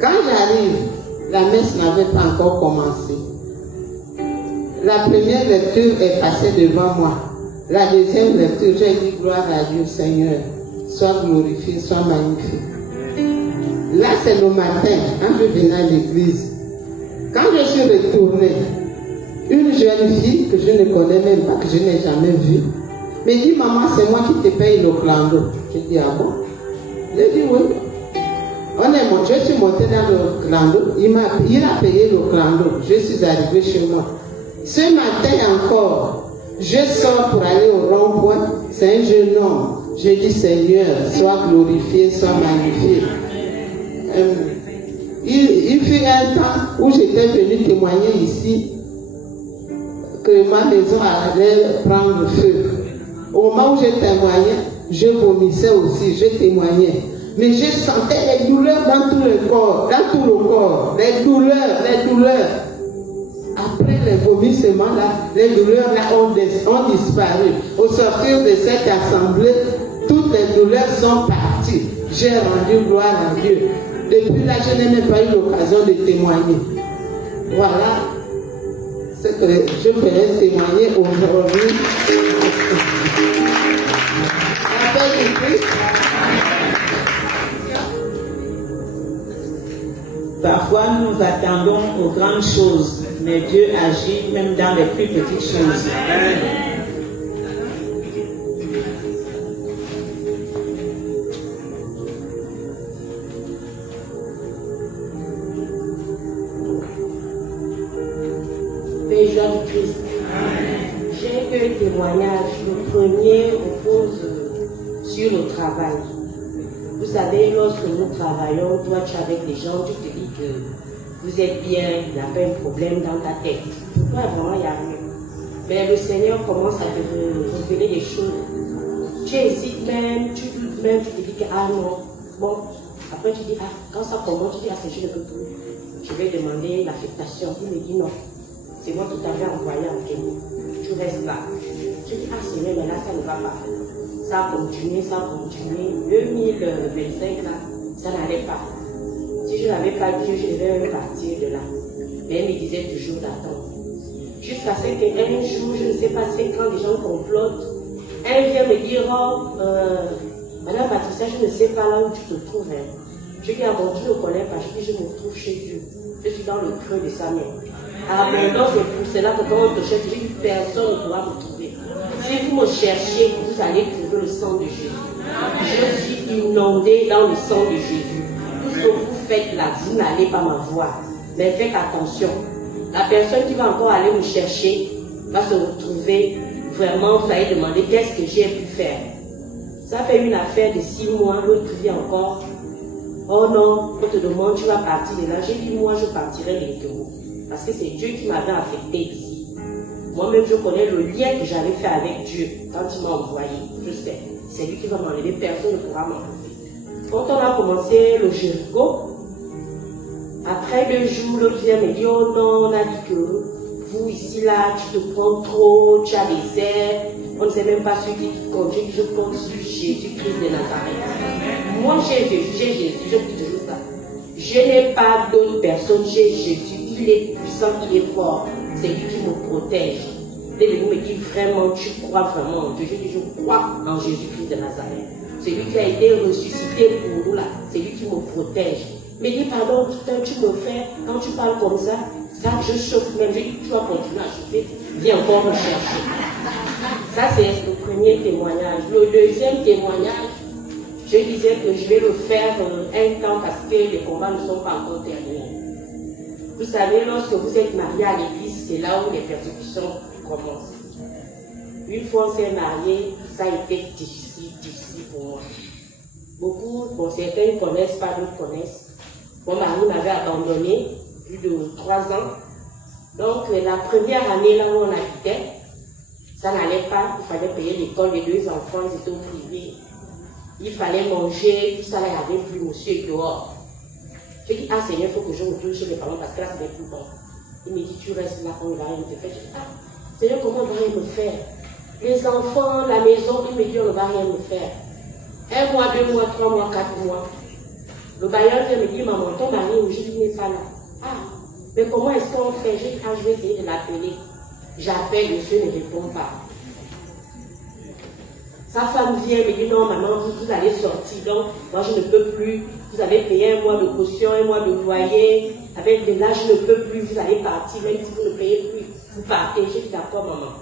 Quand j'arrive, la messe n'avait pas encore commencé. La première lecture est passée devant moi. La deuxième lecture, j'ai dit gloire à Dieu, Seigneur. Sois glorifié, sois magnifique. Là, c'est le matin, quand je venais à l'église. Quand je suis retournée, une jeune fille que je ne connais même pas, que je n'ai jamais vue, me dit, maman, c'est moi qui te paye le clando. Je dis, ah bon? J'ai dit, oui. Je suis montée dans le clando, il a payé le clando. Je suis arrivée chez moi. Ce matin encore, je sors pour aller au rond-point, c'est un jeune homme. Je dis, Seigneur, sois glorifié, sois magnifié. Il fut un temps où j'étais venue témoigner ici que ma maison allait prendre feu. Au moment où je témoignais, je vomissais aussi, je témoignais. Mais je sentais les douleurs dans tout le corps, les douleurs. Après les vomissements là, les douleurs là ont disparu. Au sortir de cette assemblée, toutes les douleurs sont parties. J'ai rendu gloire à Dieu. Depuis là, je n'ai même pas eu l'occasion de témoigner. Voilà ce que je ferai témoigner aujourd'hui. La paix du Christ. Parfois, nous attendons aux grandes choses, mais Dieu agit même dans les plus petites choses. Paix joie du Christ. J'ai eu un témoignage. Le premier repose sur le travail. Vous savez, lorsque nous travaillons, toi tu es avec des gens, tu te dis que vous êtes bien, il n'y a pas un problème dans ta tête. Pourquoi vraiment il n'y a rien? Mais le Seigneur commence à te révéler des choses. Tu hésites même, tu doutes même, tu te dis que ah non. Bon, après tu dis ah, quand ça commence, tu dis ah c'est je ne peux plus. Je vais demander l'affectation. Il me dit non. C'est moi qui t'avais envoyé en Kenya. Tu restes là. Je dis ah c'est vrai, mais là ça ne va pas. Ça a continué. 2025 là, ça n'allait pas. Si je n'avais pas dit, je devais partir de là. Mais elle me disait toujours d'attendre. Jusqu'à ce qu'un jour, je ne sais pas, c'est quand les gens complotent, elle vient me dire, oh, Madame Patricia, je ne sais pas là où tu te trouves. Hein. Je dis, ah bon, tu ne connais pas. Je dis, je me trouve chez Dieu. Je suis dans le creux de sa main. Ah bon, donc c'est pour cela que quand on te cherche, je dis, personne ne pourra me trouver. Si vous me cherchez, vous allez trouver le sang de Jésus. Je suis inondée dans le sang de Jésus. Tout ce que vous faites là, vous n'allez pas m'avoir. Mais faites attention. La personne qui va encore aller me chercher va se retrouver vraiment, vous allez demander qu'est-ce que j'ai pu faire. Ça fait une affaire de 6 mois, l'autre vit encore. Oh non, on te demande, tu vas partir de là. J'ai dit, moi, je partirai bientôt. Parce que c'est Dieu qui m'avait affecté ici. Moi-même, je connais le lien que j'avais fait avec Dieu quand il m'a envoyé. Je sais, c'est lui qui va m'enlever, personne ne pourra m'enlever. Quand on a commencé le Jéricho, après 2 jours, l'autre vient me dire, oh non, on a dit que vous ici là, tu te prends trop, tu as des airs, on ne sait même pas sur qui tu comptes. Je compte sur Jésus-Christ de Nazareth. Moi j'ai Jésus, je dis toujours ça. Je n'ai pas d'autre personne, j'ai Jésus, il est puissant, il est fort, c'est lui qui me protège. Et vous me dit vraiment, tu crois vraiment en Dieu. Je dis, je crois en Jésus-Christ de Nazareth. C'est lui qui a été ressuscité pour nous là, c'est lui qui me protège. Mais dis pardon, tu me fais, quand tu parles comme ça je chauffe même, je dis tu vas continuer à chauffer, viens encore me chercher. Ça, c'est le premier témoignage. Le deuxième témoignage, je disais que je vais le faire un temps parce que les combats ne sont pas encore terminés. Vous savez, lorsque vous êtes marié à l'église, c'est là où les persécutions commencent. Une fois on s'est marié, ça a été difficile pour moi. Beaucoup, bon, certains ne connaissent pas, d'autres connaissent. Mon mari m'avait abandonné plus de 3 ans. Donc, la première année là où on habitait, ça n'allait pas. Il fallait payer l'école, les 2 enfants, ils étaient au privé. Il fallait manger, tout ça, il n'y avait plus monsieur dehors. J'ai dit, ah Seigneur, il faut que je retourne chez mes parents parce que là, ce n'est plus bon. Il me dit, tu restes là, on ne va rien te faire. J'ai dit, ah Seigneur, comment on va rien me faire? Les enfants, la maison, il me dit, on ne va rien me faire. 1 mois, 2 mois, 3 mois, 4 mois. Le bailleur vient me dire, maman, ton mari aujourd'hui n'est pas là. Ah, mais comment est-ce qu'on fait? J'ai dit, ah, je vais essayer de l'appeler. J'appelle, monsieur ne répond pas. Sa femme vient me dit, non, maman, vous allez sortir. Donc, moi, je ne peux plus. Vous avez payé 1 mois de caution, 1 mois de loyer. Avec des là, je ne peux plus. Vous allez partir. Même si vous ne payez plus, vous partez. J'ai dit, d'accord, maman.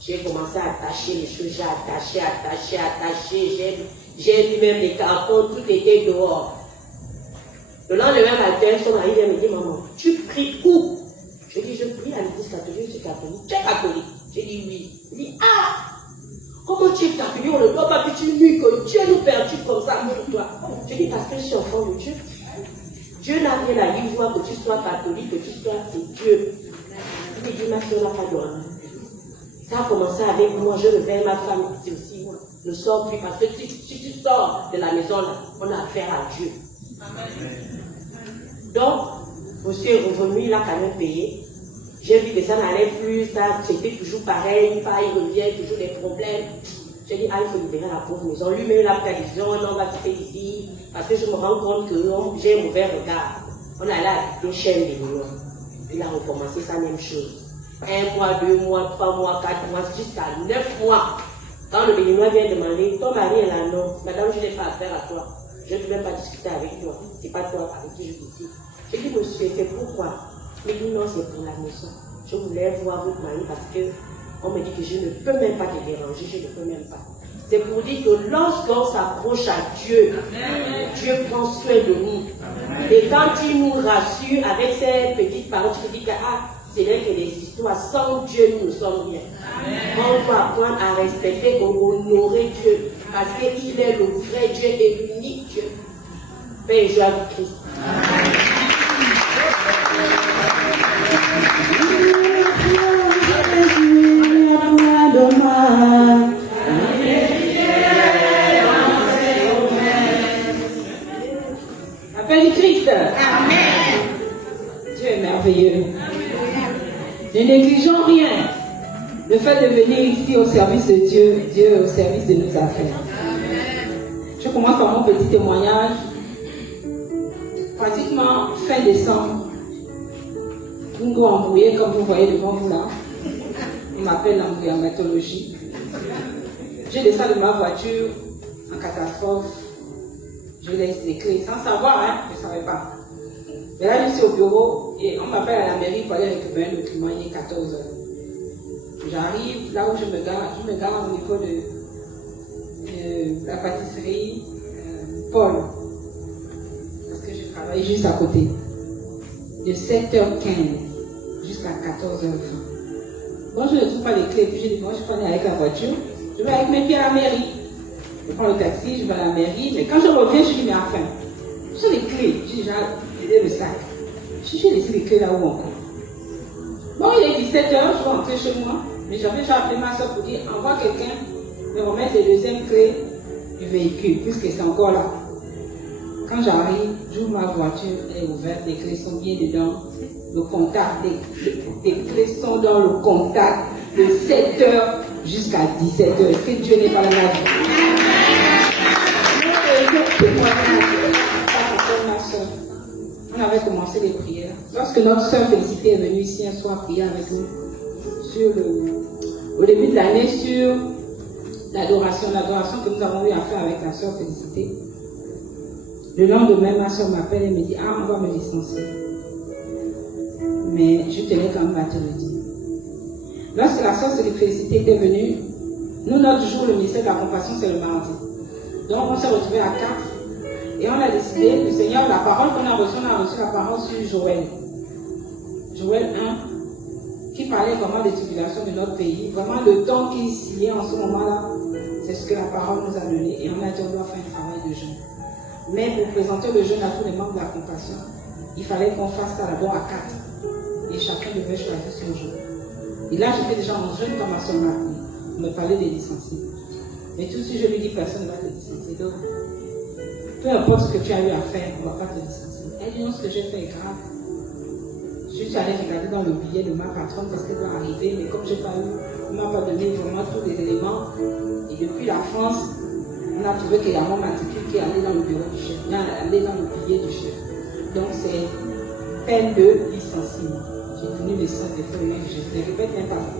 J'ai commencé à attacher les choses. J'ai attaché. J'ai mis même les cartons. Tout était dehors. Le lendemain matin, son mari vient me dire, maman, tu pries où? Je dis, je prie à l'église catholique. Je suis catholique. Tu es catholique? J'ai dit oui. Il dit, ah! Comment tu es catholique? On ne doit pas que tu nuis, que Dieu nous perturbe comme ça pour toi. Je dis parce que je suis enfant de Dieu. Dieu n'a rien à y voir que tu sois catholique, que tu sois, c'est Dieu. Il me dit, ma fille, on n'a pas droit. Ça a commencé avec moi, je réveille ma femme, c'est aussi moi. Ne sors plus parce que si tu sors de la maison, là, on a affaire à Dieu. Amen. Donc, monsieur est revenu, il a quand même payé. J'ai vu que ça n'allait plus, c'était toujours pareil, il revient, toujours des problèmes. J'ai dit, ah, il faut libérer la pauvre maison. Lui-même, il a pris la décision, on va quitter ici, parce que je me rends compte que j'ai un mauvais regard. On allait habiter chez Béninois. Il a recommencé sa même chose. 1 mois, 2 mois, 3 mois, 4 mois, jusqu'à 9 mois. Quand le Béninois vient demander, ton mari est là, non, madame, je n'ai pas affaire à toi. Je ne veux même pas discuter avec toi. C'est pas toi avec qui je discute. J'ai dit, monsieur, c'est pourquoi? Mais dit, non, c'est pour la maison. Je voulais voir votre mari parce que on me dit que je ne peux même pas te déranger, je ne peux même pas. C'est pour dire que lorsqu'on s'approche à Dieu, Dieu prend soin de nous. Et quand il nous rassure avec ces petites paroles, je dis que c'est vrai que les histoires sans Dieu, nous ne sommes rien. On doit apprendre à respecter, à honorer Dieu, parce qu'il est le vrai Dieu et l'unique Dieu. Paix et joie du Christ. Appelle du Christ. Amen. Dieu est merveilleux. Ne négligeons rien. Le fait de venir ici au service de Dieu, Dieu au service de nos affaires. Je commence par mon petit témoignage. Pratiquement fin décembre, Bungo embrouillé, comme vous voyez devant vous là. On m'appelle l'embrouillarmatologie. Je descends de ma voiture en catastrophe. Je laisse les clés sans savoir, hein, je ne savais pas. Mais là, je suis au bureau et on m'appelle à la mairie pour aller récupérer un document. Il est 14 h. J'arrive là où je me gare au niveau de la pâtisserie Paul. Parce que je travaille juste à côté. De 7h15 jusqu'à 14h20. Bon, je ne trouve pas les clés, puis je dis, bon, je prends avec la voiture, je vais avec mes pieds à la mairie. Je prends le taxi, je vais à la mairie, mais quand je reviens, je dis, mais enfin, où sont les clés? J'ai déjà vidé le sac. J'ai laissé les clés là où encore. Bon, il est 17h, je vais rentrer chez moi, mais j'avais déjà appelé ma soeur pour dire, envoie quelqu'un me remettre les deuxièmes clés du véhicule, puisque c'est encore là. Quand j'arrive, j'ouvre ma voiture, elle est ouverte, les clés sont bien dedans. Le contact, les clés sont dans le contact de 7h jusqu'à 17h. Est-ce que Dieu n'est pas là? On avait commencé les prières. Lorsque notre soeur Félicité est venue ici un soir prier avec nous, au début de l'année, sur l'adoration que nous avons eu à faire avec la soeur Félicité. Le lendemain, ma soeur m'appelle et me dit, on va me licencier. Mais je tenais quand même à te le dire. Lorsque la soeur Félicité était venue, Nous, notre jour, le ministère de la compassion, c'est le mardi. Donc, on s'est retrouvés à 4. Et on a décidé, le Seigneur, la parole qu'on a reçue, on a reçu la parole sur Joël. Joël 1, qui parlait vraiment des tribulations de notre pays. Vraiment, le temps qui s'y est en ce moment-là, c'est ce que la parole nous a donné. Et on a dit, on doit faire un travail de jeûne. Mais pour présenter le jeûne à tous les membres de la compassion, il fallait qu'on fasse ça d'abord à 4. Et chacun devait choisir son jour. Et là, j'étais déjà en jeûne quand ma soeur m'a appelé. On me parlait des licenciés. Mais tout de suite, je lui dis, personne ne va te licencier. Donc, peu importe ce que tu as eu à faire, on ne va pas te licencier. Elle dit, non, ce que j'ai fait est grave. Je suis allée regarder dans le billet de ma patronne parce qu'elle doit arriver, mais comme je n'ai pas eu, on ne m'a pas donné vraiment tous les éléments. Et depuis la France, on a trouvé qu'il y a mon matricule qui est allé dans le bureau du chef, allé dans le billet du chef. Donc c'est peine de licenciement. J'ai tenu les sens des feuilles, je ne répète même pas ça.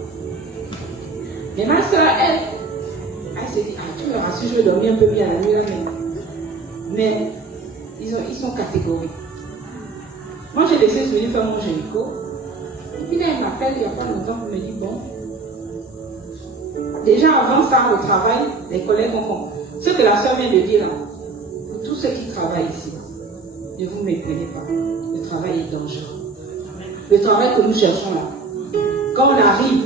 Mais ma soeur, elle s'est dit, tu me rassures, je vais dormir un peu bien la nuit là, mais ils sont catégoriques. Moi, j'ai laissé venir faire mon gynéco. Et puis là, elle m'appelle il n'y a pas longtemps pour me dire, bon, déjà avant ça, au travail, les collègues ont compris. Ce que la soeur vient de dire là, pour tous ceux qui travaillent ici, ne vous méprenez pas. Le travail est dangereux. Le travail que nous cherchons là, quand on arrive,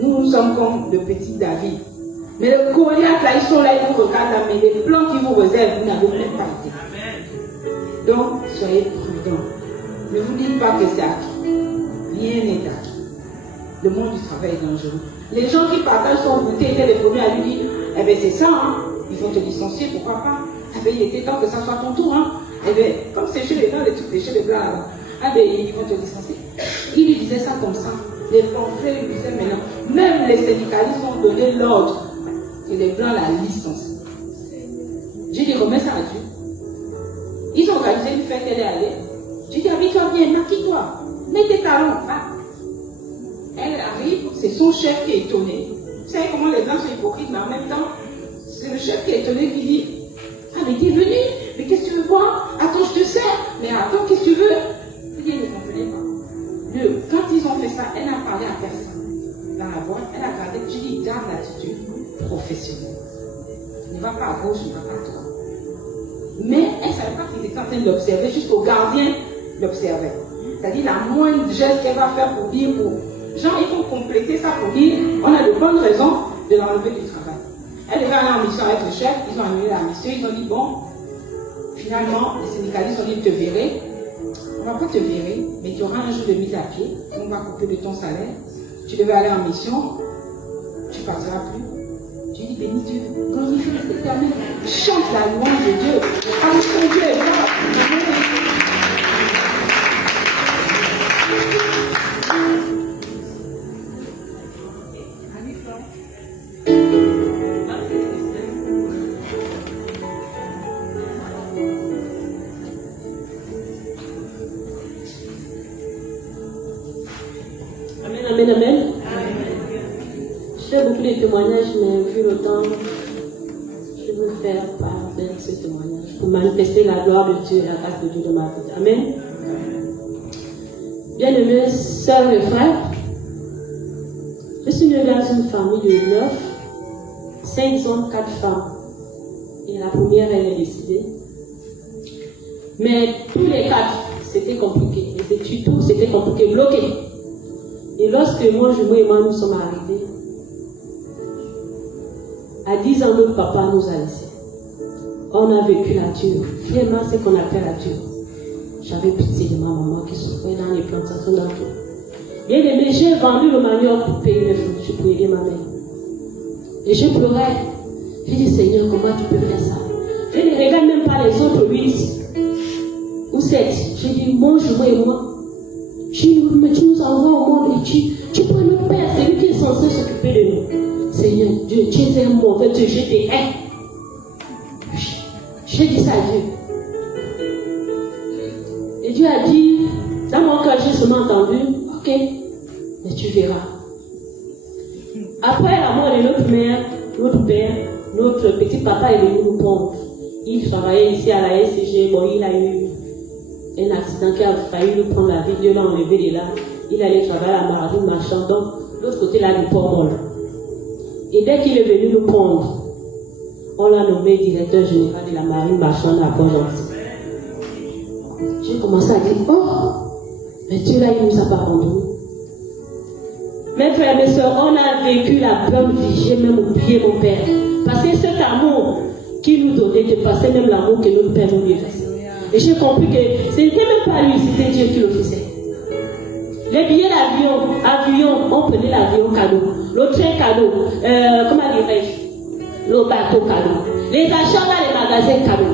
nous sommes comme le petit David. Mais le Goliath là, ils sont là, ils vous regardent là, mais les plans qu'ils vous réservent, vous n'avez même pas été. Donc, soyez prudents. Ne vous dites pas que c'est acquis. Rien n'est acquis. Le monde du travail est dangereux. Les gens qui partagent son goûter étaient les premiers à lui dire, eh bien c'est ça, hein, ils vont te licencier, pourquoi pas? Eh bien il était temps que ça soit ton tour, hein. Eh bien, comme c'est chez les blancs, les trucs de chez les blancs là, eh bien ils vont te licencier. Il lui disait ça comme ça. Les pamphlets lui disaient maintenant, même les syndicalistes ont donné l'ordre que les blancs la licencient. J'ai dit, remets ça à Dieu. Ils ont organisé une fête, elle est allée. J'ai dit, habille-toi bien, maquille-toi, mets tes talons, va. Elle arrive, c'est son chef qui est étonné. Vous savez comment les blancs sont hypocrites, mais en même temps, c'est le chef qui est étonné qui dit, ah mais t'es venu, mais qu'est-ce que tu veux boire? Attends, je te sers, mais attends, qu'est-ce que tu veux? Il dit, elle ne comprenait pas. Quand ils ont fait ça, elle n'a parlé à personne. Dans la boîte, elle a gardé, je dis, garde l'attitude professionnelle. Ne va pas à gauche, ne va pas à droite. Mais elle ne savait pas qu'ils étaient en train de l'observer, jusqu'au gardien l'observait. C'est-à-dire la moindre geste qu'elle va faire pour dire, genre, il faut compléter ça pour dire, on a de bonnes raisons de l'enlever du travail. Elle devait aller en mission avec le chef, ils ont annulé la mission, ils ont dit, bon, finalement, les syndicalistes ont dit, te verrai. On ne va pas te virer, mais tu auras un jour de mise à pied, on va couper de ton salaire. Tu devais aller en mission, tu ne partiras plus. Tu dis, bénis Dieu, glorifie l'Éternel, chante la louange de Dieu, parce que Dieu est là. Amen, amen. Je fais beaucoup de témoignages, mais vu le temps, je veux faire part de ce témoignage pour manifester la gloire de Dieu et la grâce de Dieu dans ma vie. Amen. Bien-aimés, sœurs et frères, je suis née dans une famille de 9, 5 hommes, 4 femmes. Et la première, elle est décédée. Mais tous les 4, c'était compliqué. Les études, tout, c'était compliqué, bloqué. Et lorsque moi et moi, nous sommes arrivés, à 10 ans, notre papa nous a laissés. On a vécu la dure. Vraiment, c'est qu'on appelle la dure. J'avais pitié de ma maman qui souffrait dans les plantations d'enfants. Bien aimé, j'ai vendu le manioc pour payer les fournitures, pour aider ma mère. Et je pleurais. J'ai dit, Seigneur, comment tu peux faire ça? Je ne regarde même pas les autres 8 ou 7. J'ai dit, mange moi et moi. Tu nous envoies au monde et tu prends notre Père, c'est lui qui est censé s'occuper de nous. Seigneur, Dieu, tu es un mauvais Dieu, je te hais. J'ai dit ça à Dieu. Et Dieu a dit, dans mon cœur, j'ai seulement entendu, ok, mais tu verras. Après la mort de notre mère, notre père, notre petit papa est venu nous prendre. Il travaillait ici à la SCG, bon, il a eu un accident qui a failli nous prendre la vie, Dieu l'a enlevé de là. Il allait travailler à Maradou marchand, donc l'autre côté là du port Molle. Et dès qu'il est venu nous prendre, on l'a nommé directeur général de la marine marchande à Port-Gentil. J'ai commencé à dire, oh, mais Dieu là, il ne nous a pas abandonnés. Mes frères et mes soeurs, on a vécu la bonne vie. J'ai même oublié mon père. Parce que cet amour qu'il nous donnait dépassait même l'amour que notre père nous lui faisait. Et j'ai compris que ce n'était même pas lui, c'était Dieu qui le faisait. Les billets d'avion, on prenait l'avion cadeau. Le train cadeau. Comment dirais-je? Le bateau cadeau. Les achats dans les magasins cadeau.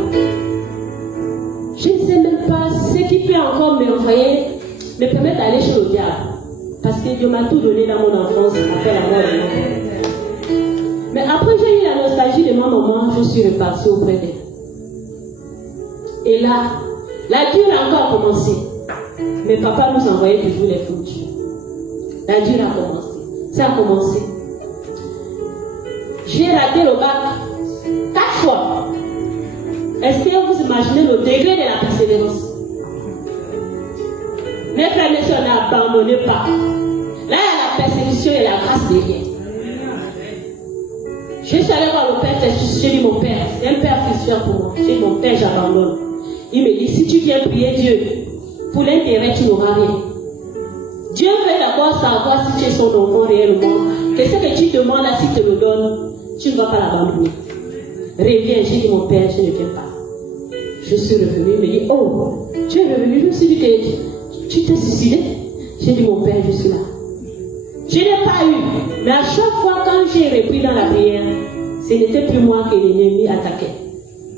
Je ne sais même pas ce qui peut encore me permettre d'aller chez le diable. Parce que Dieu m'a tout donné dans mon enfance après la mort de mon père. Mais après j'ai eu la nostalgie de ma maman, je suis repartie auprès d'elle. Et là, la dure a encore commencé. Mais papa nous envoyait toujours les foutures. La dure a commencé. Ça a commencé. J'ai raté le bac 4 fois. Est-ce que vous imaginez le degré de la persévérance? Mes frères et mes soeurs, n'abandonnez pas. Là, il y a la persécution et la grâce derrière. Je suis allée voir le père Festus. J'ai dit, mon père, c'est un père frustrant pour moi. J'ai dit, mon père, j'abandonne. Il me dit, si tu viens prier Dieu, pour l'intérêt, tu n'auras rien. Dieu veut d'abord savoir si tu es son enfant réellement. Que ce que tu demandes là, s'il te le donne, tu ne vas pas l'abandonner. Reviens, j'ai dit, mon père, je ne viens pas. Je suis revenue, il me dit, oh, tu es revenu, je me suis dit que tu t'es suicidé. J'ai dit, mon père, je suis là. Je n'ai pas eu, mais à chaque fois quand j'ai repris dans la prière, ce n'était plus moi que l'ennemi attaquait.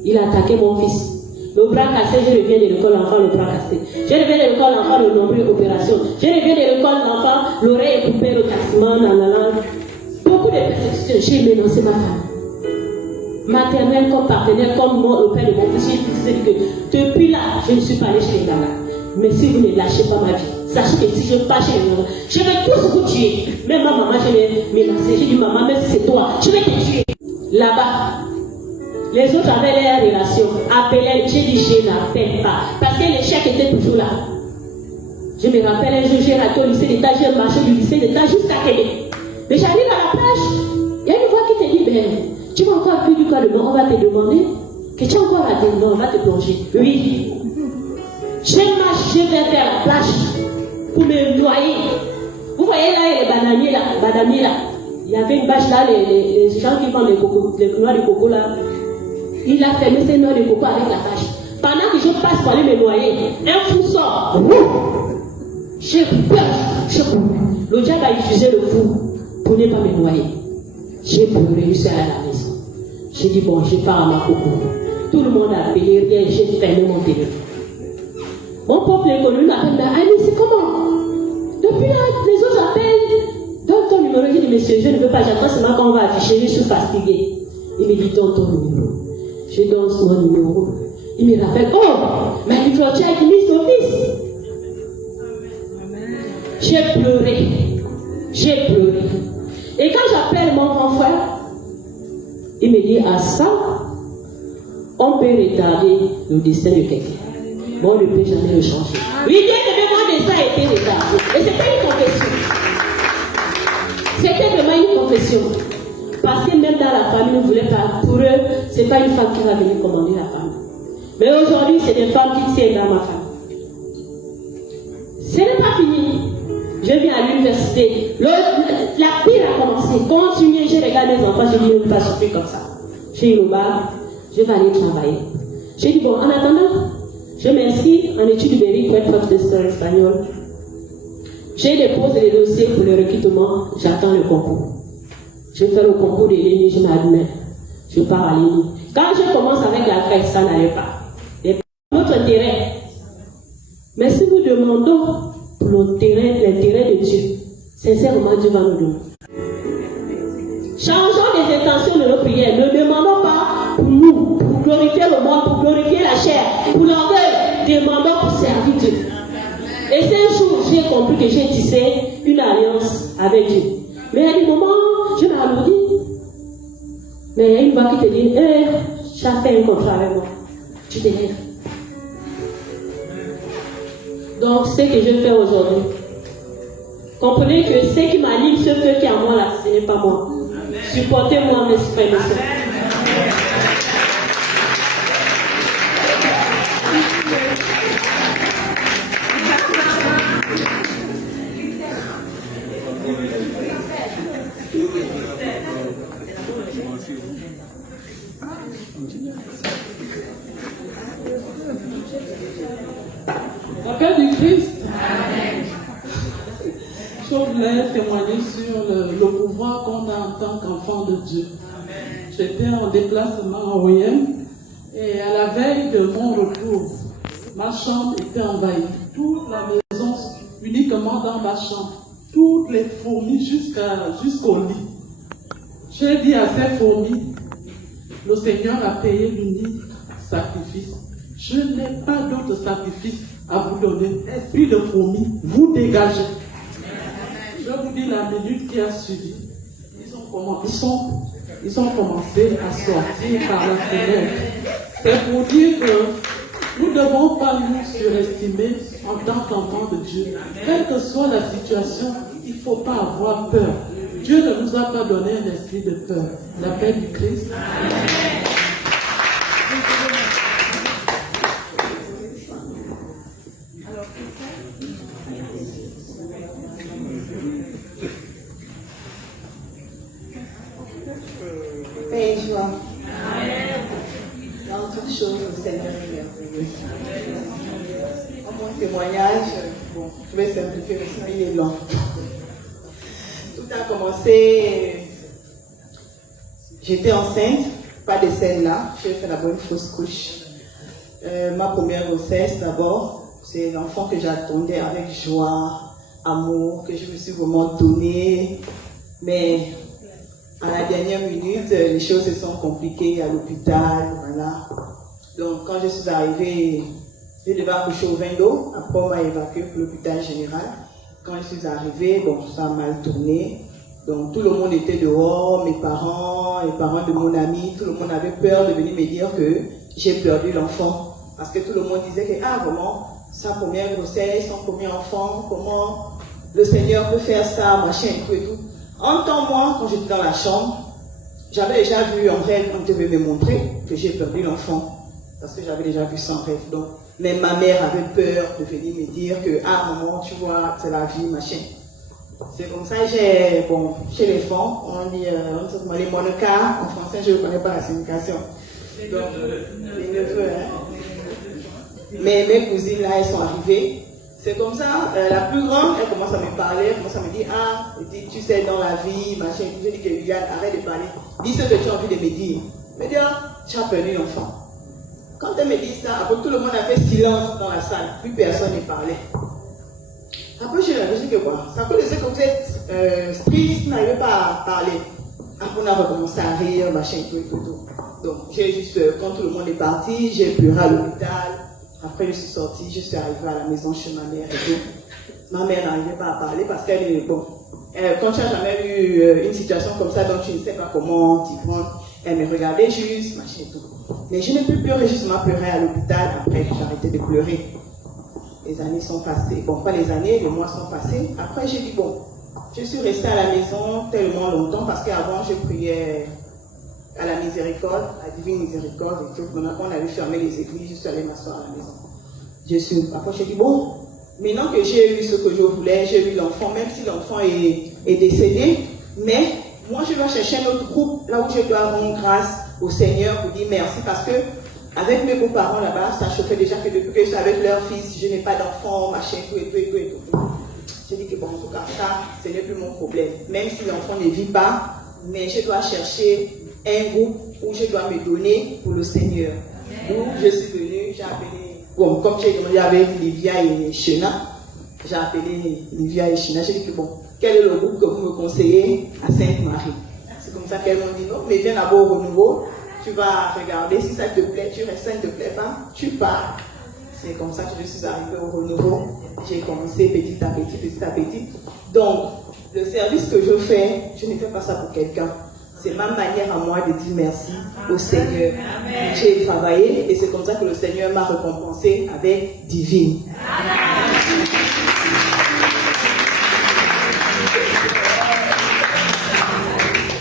Il attaquait mon fils. Le bras cassé, je reviens de l'école, l'enfant, le bras cassé. Je reviens de l'école, l'enfant, le nombril, opération. Je reviens de l'école, l'enfant, l'oreille est coupée, le cassement dans la langue. Beaucoup de persécutions. J'ai menacé ma femme. Maternelle comme partenaire, comme moi, le père de mon fils, j'ai dit que depuis là, je ne suis pas allée chez les gamins. Mais si vous ne lâchez pas ma vie, sachez que si je ne pars chez les gamins, je vais tous vous tuer. Même ma maman, je vais menacer. J'ai dit, maman, même si c'est toi, je vais te tuer. Là-bas, les autres avaient leurs relations. Appelaient, j'ai dit, je n'appelle pas. Parce que l'échec était toujours là. Je me rappelle un jour, j'ai raté au lycée d'État, j'ai marché du lycée d'État jusqu'à Québec. Mais j'arrive à la plage, il y a une voix qui te dit, ben, tu vas encore plus du cas de moi, on va te demander que tu as encore raté, non, on va te plonger. Oui. Je marche, je vais faire la plage pour me noyer. Vous voyez là, les bananiers là, il y avait une bâche là, les gens qui vendent les noix de coco là. Il a fermé ses noix de coco avec la bâche. Pendant que je passe pour aller me noyer, un fou sort. J'ai peur, le diable a utilisé le fou pour ne pas me noyer. J'ai pleuré, je suis allée à la maison. J'ai dit, bon, je pars à ma coco. Tout le monde a appelé, rien, j'ai fermé mon téléphone. Mon pauvre inconnu m'appelle, Annie, c'est comment? Depuis là, les autres appellent. Donne ton numéro, j'ai dit, monsieur, je ne veux pas, j'attends seulement quand on va afficher, je suis fatiguée. Il me dit, donne ton numéro. Je donne son numéro. Il me rappelle, oh, ma livrature a été mise au fils. J'ai pleuré. Et quand j'appelle mon grand frère, il me dit, à ça, on peut retarder le destin de quelqu'un. Bon, on ne peut jamais le changer. Oui, bien évidemment, le destin a été retardé. Et c'était une confession. C'était vraiment une confession. Parce que même dans la famille, ils ne voulaient pas. Pour eux, ce n'est pas une femme qui va venir commander la famille. Mais aujourd'hui, c'est des femmes qui tiennent dans ma famille. Ce n'est pas fini. Je viens à l'université. La pire a commencé. Continuez, j'ai regardé mes enfants, j'ai dit, je ne vais pas souffrir comme ça. J'ai eu le bar, je vais aller travailler. J'ai dit, bon, en attendant, je m'inscris en études numériques pour être professeur espagnol. J'ai déposé les dossiers pour le recrutement, j'attends le concours. Je fais le concours de l'ENI, je m'admets. Je pars à l'ENI. Quand je commence avec la crèche, ça n'allait pas. Et pour notre intérêt. Mais si nous demandons pour l'intérêt de Dieu, sincèrement, Dieu va nous donner. Changeons les intentions de nos prières. Ne demandons pas pour nous, pour glorifier le monde, pour glorifier la chair, pour l'orgueil. Demandons pour servir Dieu. Et c'est un jour, j'ai compris que j'ai tissé une alliance avec Dieu. Mais à des moments, je m'alourdis. Mais il y a une voix qui te dit, tu as fait un contrat avec moi. Tu te lèves. Donc, ce que je fais aujourd'hui, comprenez que ce qui m'anime, ce feu qui est en moi là, ce n'est pas moi. Supportez-moi, mes frères et mes sœurs. La paix du Christ. Je voulais témoigner sur le pouvoir qu'on a en tant qu'enfant de Dieu. J'étais en déplacement en OIM et à la veille de mon retour, ma chambre était envahie. Toute la maison, uniquement dans ma chambre. Toutes les fourmis jusqu'au lit. J'ai dit à ces fourmis, le Seigneur a payé l'unique sacrifice. Je n'ai pas d'autre sacrifice à vous donner. Esprit de fourmis, vous dégagez. Je vous dis la minute qui a suivi. Ils ont commencé à sortir par la fenêtre. C'est pour dire que nous ne devons pas nous surestimer en tant qu'enfants de Dieu. Quelle que soit la situation, il ne faut pas avoir peur. Dieu ne nous a pas donné un esprit de peur. La paix du Christ. Paix et joie. Dans toutes choses, le Seigneur est merveilleux. En mon témoignage, je vais simplifier, mais sinon il est long. Tout a commencé, j'étais enceinte, pas de scène là, j'ai fait d'abord une fausse couche. Ma première grossesse d'abord, c'est l'enfant que j'attendais avec joie, amour, que je me suis vraiment donnée, mais à la dernière minute, les choses se sont compliquées à l'hôpital, voilà. Donc quand je suis arrivée, je devais accoucher au 22, après on m'a évacuée pour l'hôpital général. Quand je suis arrivée, bon, ça a mal tourné. Donc tout le monde était dehors, mes parents, les parents de mon ami, tout le monde avait peur de venir me dire que j'ai perdu l'enfant. Parce que tout le monde disait que, ah vraiment, sa première grossesse, son premier enfant, comment le Seigneur peut faire ça, machin et tout et tout. En temps, moi, quand j'étais dans la chambre, j'avais déjà vu en rêve, on devait me montrer que j'ai perdu l'enfant. Parce que j'avais déjà vu ça en rêve. Donc, même ma mère avait peur de venir me dire que, ah maman, tu vois, c'est la vie, machin. C'est comme ça, bon, chez les femmes, on dit les monocas, en français, je ne connais pas la signification. Donc, les neveux, hein. Mais mes cousines, là, elles sont arrivées. C'est comme ça, la plus grande, elle commence à me parler, elle commence à me dire, ah, tu sais, dans la vie, machin, je dis que Liliane, arrête de parler. Dis ce que tu as envie de me dire. Me dit, ah, tu as perdu l'enfant. Quand elle me dit ça, après tout le monde a fait silence dans la salle, plus personne ne parlait. Après, j'ai réfléchi que quoi, ça peut laisser que vous êtes strict, vous n'arrivez pas à parler. Après, on a recommencé à rire, machin, tout. Donc, j'ai juste, quand tout le monde est parti, j'ai pleuré à l'hôpital. Après, je suis sortie, je suis arrivée à la maison chez ma mère et tout. Ma mère n'arrivait pas à parler parce qu'elle est, bon, quand tu n'as jamais eu une situation comme ça, donc tu ne sais pas comment t'y prendre, elle me regardait juste, machin et tout. Mais je n'ai plus pleuré, juste m'a pleuré à l'hôpital. Après, j'ai arrêté de pleurer. Les années sont passées. Bon, pas les années, les mois sont passés. Après, j'ai dit, bon, je suis restée à la maison tellement longtemps parce qu'avant, je priais à la miséricorde, à la divine miséricorde et tout. Maintenant qu'on avait fermé les églises, je suis allée m'asseoir à la maison. Après, j'ai dit, bon, maintenant que j'ai eu ce que je voulais, j'ai eu l'enfant, même si l'enfant est décédé, mais moi, je dois chercher un autre groupe, là où je dois rendre grâce au Seigneur pour dire merci, parce que avec mes beaux-parents là-bas, ça chauffait déjà que depuis que je suis avec leur fils, je n'ai pas d'enfant, machin, tout. J'ai dit que bon, en tout cas, ça, ce n'est plus mon problème. Même si l'enfant ne vit pas, mais je dois chercher un groupe où je dois me donner pour le Seigneur. Donc, je suis venue, j'ai appelé, bon, comme j'ai demandé avec Livia et Shena, j'ai appelé Livia et Shena, j'ai dit que bon, quel est le groupe que vous me conseillez à Sainte-Marie? C'est comme ça qu'elles m'ont dit non, mais viens d'abord au Renouveau, tu vas regarder, si ça te plaît, tu restes, ça ne te plaît pas, tu pars. C'est comme ça que je suis arrivée au Renouveau. J'ai commencé petit à petit. Donc, le service que je fais, je ne fais pas ça pour quelqu'un. C'est ma manière à moi de dire merci au Seigneur. J'ai travaillé et c'est comme ça que le Seigneur m'a récompensé avec divine.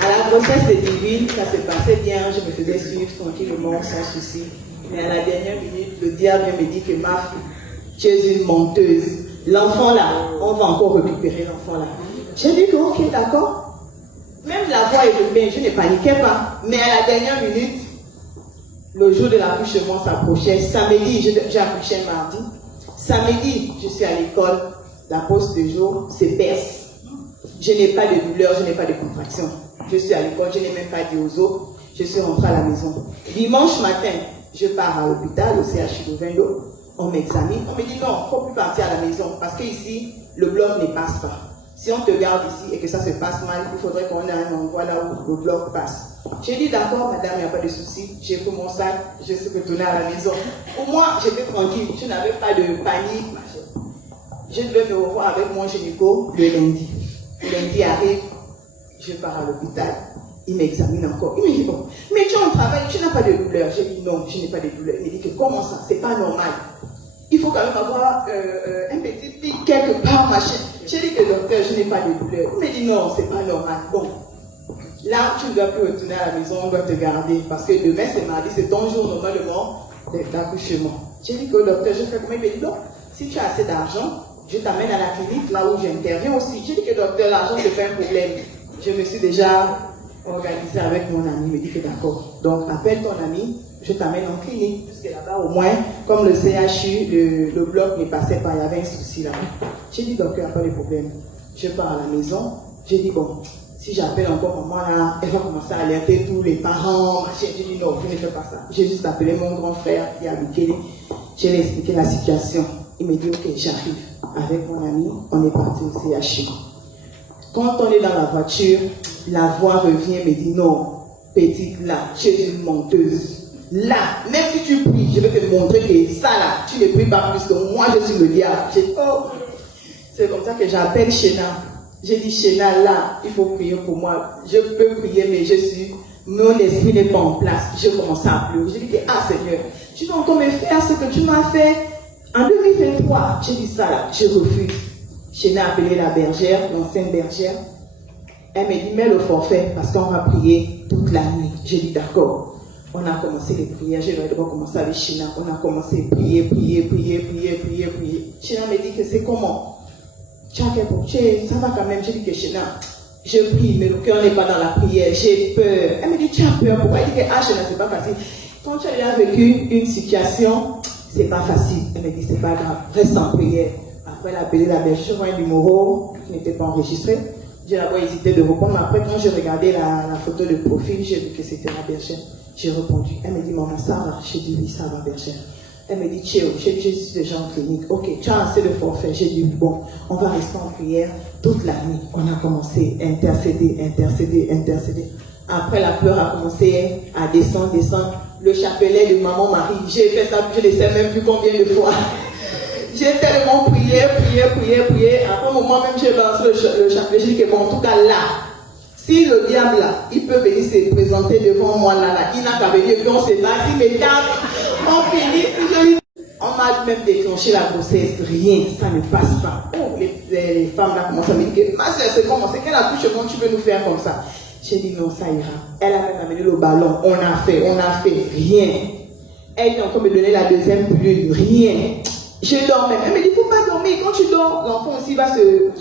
À la grossesse est divine, ça se passait bien, je me faisais suivre tranquillement, sans souci. Mais à la dernière minute, le diable me dit que ma fille, tu es une menteuse. L'enfant là, on va encore récupérer l'enfant là. J'ai dit que ok, d'accord. Même la voix est bien, je ne paniquais pas. Mais à la dernière minute, le jour de l'accouchement s'approchait. Samedi, j'ai accouché mardi. Samedi, je suis à l'école. La pause de jour se perce. Je n'ai pas de douleur, je n'ai pas de contraction. Je suis à l'école, je n'ai même pas dit aux autres. Je suis rentrée à la maison. Dimanche matin, je pars à l'hôpital, au CHU de Vendo. On m'examine. On me dit non, il ne faut plus partir à la maison. Parce qu'ici, le bloc ne passe pas. Si on te garde ici et que ça se passe mal, il faudrait qu'on ait un endroit là où le bloc passe. J'ai dit d'accord, madame, il n'y a pas de souci. J'ai pris mon sac, je suis retournée à la maison. Pour moi, j'étais tranquille. Je n'avais pas de panique. Je devais me revoir avec mon gynéco le lundi. Le lundi arrive, je pars à l'hôpital. Il m'examine encore. Il me dit bon, mais tu es en travail, tu n'as pas de douleur. J'ai dit non, je n'ai pas de douleur. Il me dit que comment ça, c'est pas normal. Il faut quand même avoir un petit pic quelque part, machin. J'ai dit que docteur, je n'ai pas de douleur. Il me dit non, c'est pas normal. Bon, là, tu ne dois plus retourner à la maison, on doit te garder. Parce que demain, c'est mardi, c'est ton jour normalement d'accouchement. J'ai dit que le docteur, je fais comment? Il me dit non, si tu as assez d'argent, je t'amène à la clinique, là où j'interviens aussi. J'ai dit que docteur, l'argent, c'est pas un problème. Je me suis déjà organisé avec mon ami. Il me dit que d'accord. Donc, appelle ton ami, je t'amène en clinique. Parce que là-bas, au moins, comme le CHU, le bloc ne passait pas, il y avait un souci là-bas. J'ai dit, docteur, pas de problème. Je pars à la maison. J'ai dit, bon, si j'appelle encore maman là, elle va commencer à alerter tous les parents. J'ai dit, non, je ne fais pas ça. J'ai juste appelé mon grand frère qui a Bukele. Je lui ai expliqué la situation. Il me dit, ok, j'arrive. Avec mon ami, on est parti au CHU. Quand on est dans la voiture, la voix revient et me dit, non, petite là, tu es une menteuse. Là, même si tu pries, je vais te montrer que ça là, tu ne pries pas plus que moi, je suis le diable. J'ai dit, oh, c'est comme ça que j'appelle Shena. J'ai dit, Shena, là, il faut prier pour moi. Je peux prier, mais mon esprit n'est pas en place. Je commence à pleurer. J'ai dit, ah Seigneur, tu vas encore me faire ce que tu m'as fait en 2023. J'ai dit ça là, je refuse. Shena a appelé la bergère, l'ancienne bergère. Elle m'a dit, mets le forfait parce qu'on va prier toute la nuit. J'ai dit, d'accord. On a commencé les prières. Je vais d'abord commencer avec Shena. On a commencé à prier. Shena m'a dit que c'est comment? Ça va quand même. J'ai dit que Shena, je prie, mais le cœur n'est pas dans la prière. J'ai peur. Elle me dit, tu as peur. Pourquoi? Elle dit que Shena, c'est pas facile. Quand tu as déjà vécu une situation, c'est pas facile. Elle me dit, c'est pas grave. Reste en prière. Après, elle a appelé la bergère. Je vois un numéro qui n'était pas enregistré. J'ai d'abord hésité de répondre. Après, quand j'ai regardé la photo de profil, j'ai vu que c'était la bergère. J'ai répondu. Elle me dit, maman, ça va? J'ai dit, oui, ça va, bergère. Elle me dit, Tchéo, je suis déjà en clinique. Ok, tu as assez de forfait. J'ai dit, bon, on va rester en prière toute la nuit. On a commencé à intercéder. Après, la peur a commencé à descendre. Le chapelet de maman Marie, j'ai fait ça, je ne sais même plus combien de fois. J'ai tellement prié. Après un moment même, j'ai lancé le chapelet. J'ai dit que bon, en tout cas là, si le diable là, il peut venir se présenter devant moi là, il n'a qu'à venir, puis on se bat, il me tape, on finit. On m'a même déclenché la grossesse, rien, ça ne passe pas. Oh, les femmes là commencent à me dire, ma soeur, c'est comment, c'est quel accouchement tu veux nous faire comme ça? J'ai dit non, ça ira. Elle a même amené le ballon, on a fait, rien. Elle vient encore me donner la deuxième pilule, rien. Je dormais. Elle me dit, il ne faut pas dormir. Quand tu dors, l'enfant aussi va se...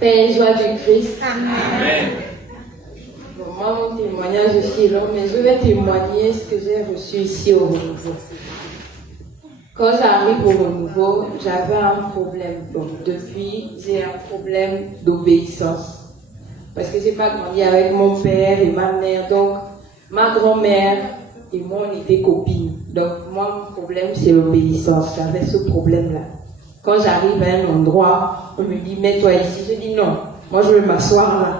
Père, joie du Christ. Amen. Bon, moi, mon témoignage aussi est long, mais je vais témoigner ce que j'ai reçu ici au Renouveau. Quand j'arrive au Renouveau, j'avais un problème. Donc, depuis, j'ai un problème d'obéissance. Parce que je n'ai pas grandi avec mon père et ma mère. Donc, ma grand-mère et moi, on était copines. Donc, moi, mon problème, c'est l'obéissance. J'avais ce problème-là. Quand j'arrive à un endroit, on me dit, mets-toi ici. Je dis non, moi, je vais m'asseoir là.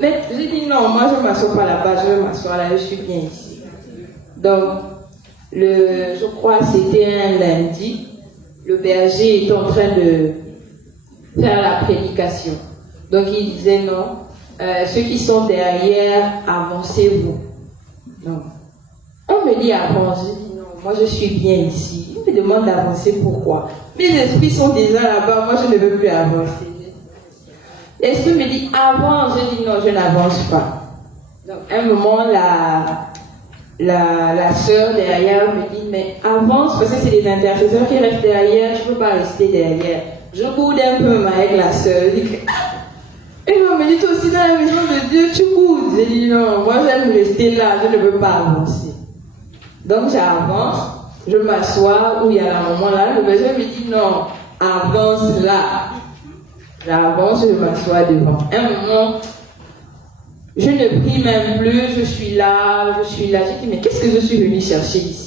Mais je dis non, moi, je ne m'assois pas là-bas, je vais m'asseoir là, je suis bien ici. Donc, je crois que c'était un lundi, le berger était en train de faire la prédication. Donc il disait non, ceux qui sont derrière, avancez-vous. Non. On me dit avance, je dis non, moi je suis bien ici. Il me me demande d'avancer, pourquoi? Mes esprits sont déjà là-bas, moi je ne veux plus avancer. L'esprit me dit avance, je dis non, je n'avance pas. Donc à un moment, la sœur derrière me dit mais avance, parce que c'est les intercesseurs qui restent derrière, je ne peux pas rester derrière. Je boude un peu avec la sœur. Je dis et elle me dit toi aussi dans la maison de Dieu, tu boudes. Je dis non, moi j'aime rester là, je ne veux pas avancer. Donc j'avance, je m'assois où il y a la maman là, le monsieur me dit non, avance là. J'avance, je m'assois devant. Un moment, je ne prie même plus, je suis là. Je dis mais qu'est-ce que je suis venue chercher ici?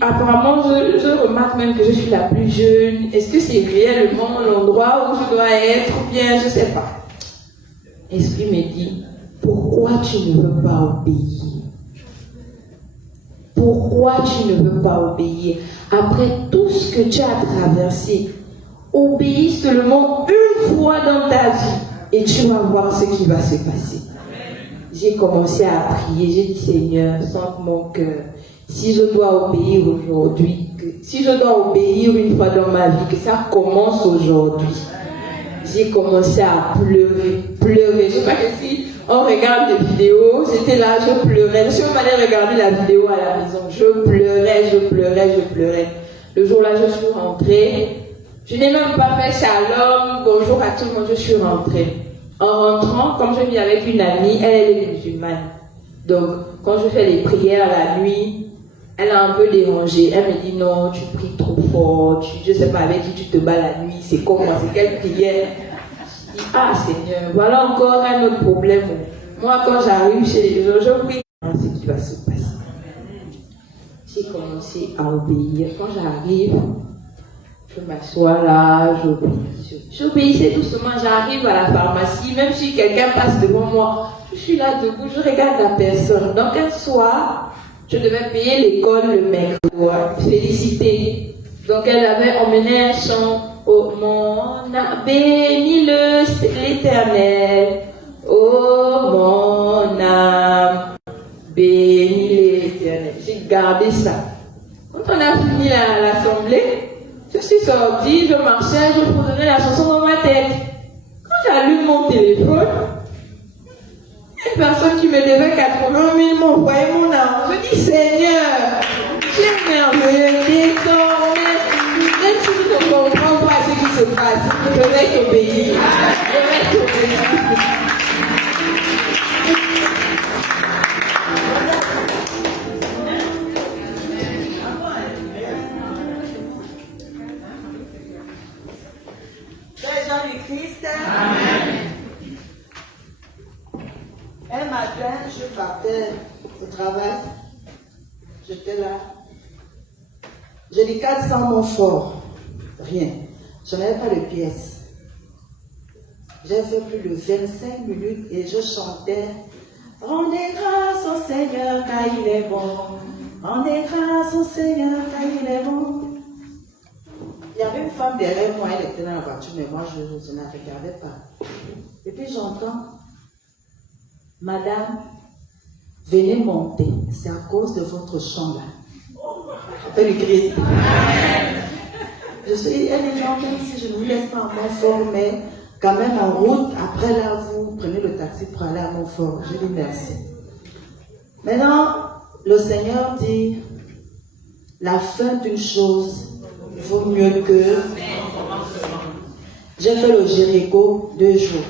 Apparemment, je remarque même que je suis la plus jeune. Est-ce que c'est réellement l'endroit où je dois être ou bien je ne sais pas. L'esprit me dit, pourquoi tu ne veux pas obéir? Pourquoi tu ne veux pas obéir? Après tout ce que tu as traversé, obéis seulement une fois dans ta vie et tu vas voir ce qui va se passer. J'ai commencé à prier, j'ai dit Seigneur, sente mon cœur. Si je dois obéir aujourd'hui, si je dois obéir une fois dans ma vie, que ça commence aujourd'hui. J'ai commencé à pleurer. Je crois que si on regarde des vidéos, j'étais là, je pleurais. Si on m'allait regarder la vidéo à la maison, je pleurais. Le jour-là, je suis rentrée. Je n'ai même pas fait shalom, bonjour à tout le monde, je suis rentrée. En rentrant, comme je vis avec une amie, elle est musulmane. Donc, quand je fais les prières la nuit, elle a un peu dérangé. Elle me dit non, tu pries trop fort, je ne sais pas avec qui tu te bats la nuit, c'est comment, c'est quelle prière. Je dis, ah Seigneur, voilà encore un autre problème. Moi, quand j'arrive chez les gens, je prie ce qui va se passer. J'ai commencé à obéir. Quand j'arrive, je m'assois là, j'obéissais doucement, j'arrive à la pharmacie, même si quelqu'un passe devant moi, je suis là debout, je regarde la personne. Donc un soir, je devais payer l'école le mercredi, féliciter. Donc elle avait emmené un chant, oh mon âme, bénis l'Éternel, oh mon âme, bénis l'Éternel. J'ai gardé ça. Quand on a fini l'assemblée, je suis sortie, je marchais, je prenais la chanson dans ma tête. Quand j'allume mon téléphone, une personne qui me devait 80 000 m'a envoyé mon âme. Je dis Seigneur, j'ai merveilleux, désormais, même si je ne comprends pas ce qui se passe, je vais t'obéir. Christ. Amen. Un matin, je partais au travail. J'étais là. J'ai dit 400 mots forts. Rien. Je n'avais pas de pièces. J'ai fait plus de 25 minutes et je chantais. Rendez grâce au Seigneur car il est bon. Rendez grâce au Seigneur car il est bon. Il y avait une femme derrière moi, elle était dans la voiture, mais moi je ne la regardais pas. Et puis j'entends, Madame, venez monter, c'est à cause de votre chant là. Appelle le Christ. Je sais, il y a des gens, même si je ne vous laisse pas à Montfort, mais quand même en route, après là, vous prenez le taxi pour aller à Montfort. Je dis merci. Maintenant, le Seigneur dit, la fin d'une chose vaut mieux que... J'ai fait le Jéricho 2 jours.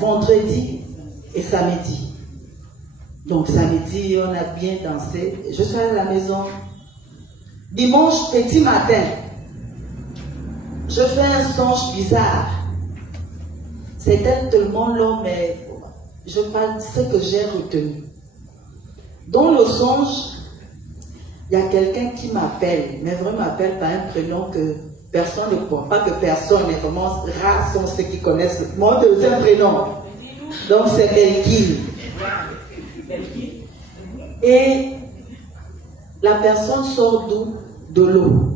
Vendredi et samedi. Donc samedi, on a bien dansé. Je suis allée à la maison. Dimanche, petit matin, je fais un songe bizarre. C'était tellement long, mais je parle de ce que j'ai retenu. Dans le songe, il y a quelqu'un qui m'appelle, mais vraiment m'appelle par un prénom que personne ne croit. Pas que personne, mais vraiment rares sont ceux qui connaissent mon deuxième prénom. Donc c'est Elkine. Et la personne sort d'où? De l'eau.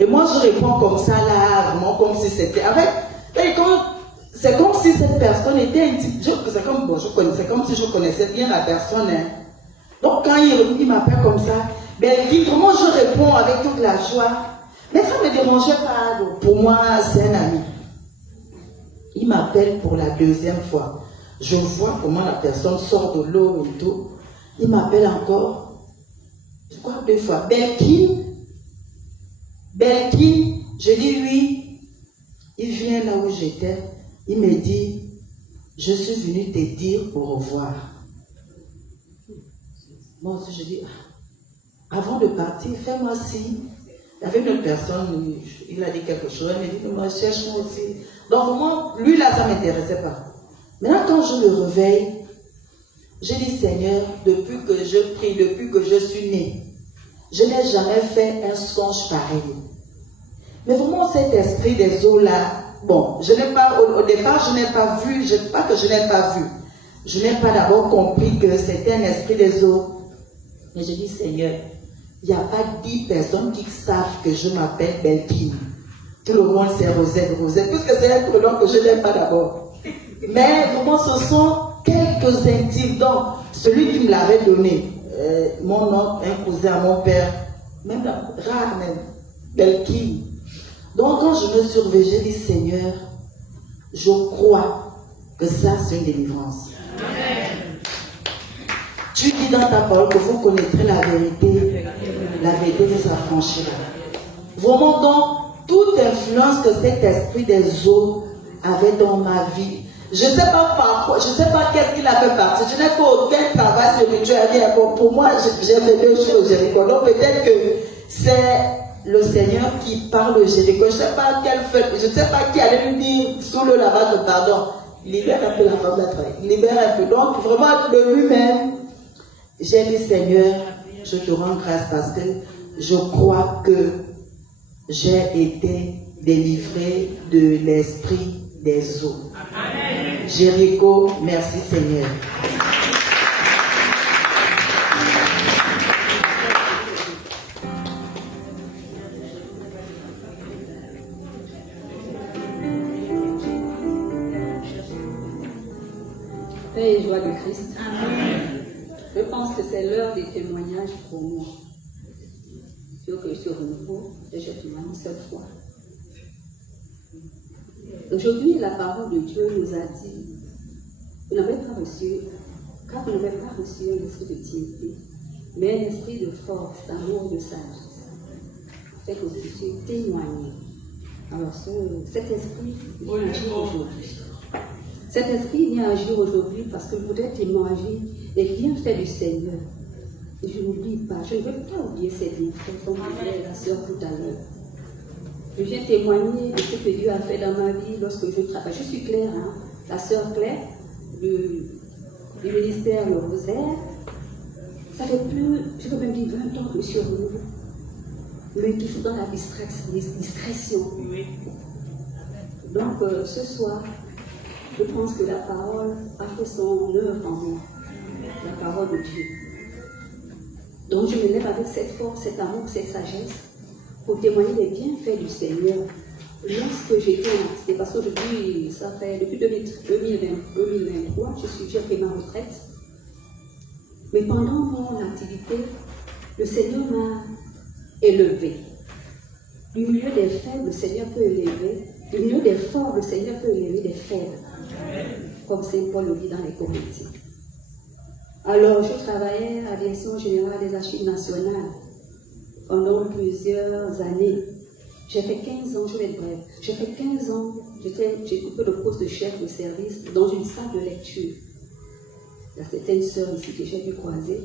Et moi je réponds comme ça là, vraiment comme si c'était... C'est comme si cette personne était intime. C'est comme si je connaissais bien la personne. Hein. Donc quand il m'appelle comme ça, vraiment je réponds avec toute la joie. Mais ça ne me dérangeait pas. Donc, pour moi, c'est un ami. Il m'appelle pour la deuxième fois. Je vois comment la personne sort de l'eau et tout. Il m'appelle encore. Je crois 2 fois. Belkin, je dis oui. Il vient là où j'étais. Il me dit, je suis venu te dire au revoir. Moi aussi, je dis, avant de partir, fais-moi signe. Il y avait une personne, il a dit quelque chose, il m'a dit, moi, cherche-moi aussi. Donc, vraiment, lui, là, ça ne m'intéressait pas. Maintenant, quand je me réveille, j'ai dit, Seigneur, depuis que je prie, depuis que je suis née, je n'ai jamais fait un songe pareil. Mais vraiment, cet esprit des eaux-là, bon, je n'ai pas, au départ, je n'ai pas vu, pas que je n'ai pas vu. Je n'ai pas d'abord compris que c'était un esprit des eaux. Mais je dis, Seigneur, il n'y a pas 10 personnes qui savent que je m'appelle Belkin. Tout le monde sait Rosette, puisque c'est un prénom que je n'aime pas d'abord. Mais vraiment, ce sont quelques intimes. Donc, celui qui me l'avait donné, mon oncle, un cousin à mon père, même rare même, Belkin. Donc, quand je me suis réveillée, j'ai dit, Seigneur, je crois que ça, c'est une délivrance. Tu dis dans ta parole que vous connaîtrez la vérité vous affranchira. Vraiment, donc, toute influence que cet esprit des eaux avait dans ma vie, je ne sais pas par quoi, je ne sais pas qu'est-ce qu'il a fait partie. Je n'ai fait aucun travail spirituel. Bon, pour moi, j'ai fait 2 choses au Jéricho. Donc, peut-être que c'est le Seigneur qui parle au Jéricho. Je ne sais pas quelle fête, je ne sais pas qui allait lui dire sous le lavage de pardon. Libère un peu la femme de travail. Libère un peu. Donc, vraiment, de lui-même, j'ai dit, Seigneur, je te rends grâce parce que je crois que j'ai été délivré de l'esprit des eaux. Amen. Jéricho, merci Seigneur. Paix et joie de Christ. Amen. Je pense que c'est l'heure des témoignages pour moi. Dieu que je suis renouveau et je témoigne une seule fois. Aujourd'hui, la parole de Dieu nous a dit, vous n'avez pas reçu, car vous n'avez pas reçu un esprit de timidité, mais un esprit de force, d'amour, de sagesse. Fait que vous puissiez témoigner. Alors, cet esprit vient agir aujourd'hui. Cet esprit vient agir aujourd'hui parce que je voudrais témoigner et bien fait du Seigneur. Et je n'oublie pas, je ne veux pas oublier cette bienfaits, comme disait la sœur tout à l'heure. Je viens témoigner de ce que Dieu a fait dans ma vie lorsque je travaille. Je suis Claire, hein? La sœur Claire, du ministère Le Rosaire. Ça fait plus, je peux même dire 20 ans que je suis renouvelée. Mais toujours dans la discrétion. Donc, ce soir, je pense que la parole a fait son œuvre en moi. La parole de Dieu. Donc je me lève avec cette force, cet amour, cette sagesse pour témoigner des bienfaits du Seigneur. Lorsque j'étais en activité, parce qu'aujourd'hui, ça fait depuis 2023, j'ai pris ma retraite. Mais pendant mon activité, le Seigneur m'a élevé. Du milieu des faibles, le Seigneur peut élever. Du milieu des forts, le Seigneur peut élever des faibles. Comme Saint Paul le dit dans les Corinthiens. Alors, je travaillais à la Direction Générale des Archives Nationales pendant plusieurs années. J'ai fait 15 ans, je vais être bref, j'ai fait 15 ans, j'ai occupé le poste de chef de service dans une salle de lecture. Il y a certaines sœurs ici que j'ai pu croiser,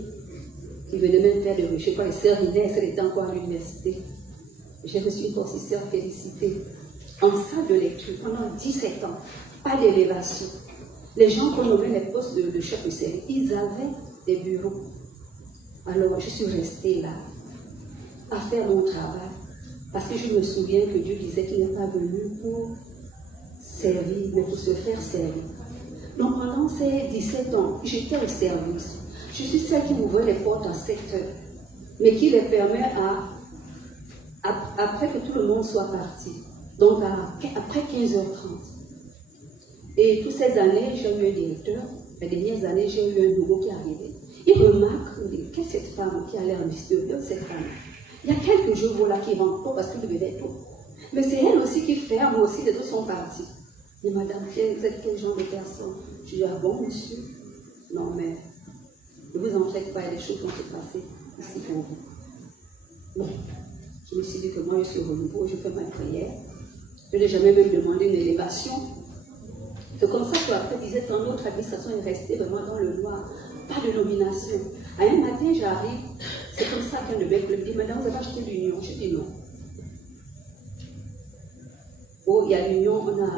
qui venaient même faire je ne sais pas, les sœurs Inès, elle était encore à l'université. J'ai reçu une professeure félicitée en salle de lecture pendant 17 ans, pas d'élévation. Les gens qu'on nommait les postes de chef de service, ils avaient des bureaux. Alors je suis restée là, à faire mon travail, parce que je me souviens que Dieu disait qu'il n'est pas venu pour servir, mais pour se faire servir. Donc pendant ces 17 ans, j'étais au service. Je suis celle qui ouvrait les portes à 7 heures, mais qui les permet après que tout le monde soit parti. Donc après 15h30. Et toutes ces années, j'ai eu un directeur les dernières années, j'ai eu un nouveau qui est arrivé. Il remarque, qu'est-ce que cette femme qui a l'air mystérieuse, cette femme? Il y a quelques jours, voilà, qui rentre tôt parce qu'il venait tôt. Mais c'est elle aussi qui ferme aussi, les autres sont partis. Mais madame, vous êtes quel genre de personne? Je dis, ah bon, monsieur? Non, mais ne vous en faites pas, il y a des choses qui vont se passer ici pour vous. Bon, je me suis dit que moi, je suis au renouveau, je fais ma prière. Je n'ai jamais même demandé une élévation. C'est comme ça qu'après, disait, dans notre administration est restée vraiment dans le noir. Pas de nomination. À un matin, j'arrive, c'est comme ça qu'un de mes collègues dit, madame, vous avez acheté l'union? Je dis non. Oh, il y a l'union, on a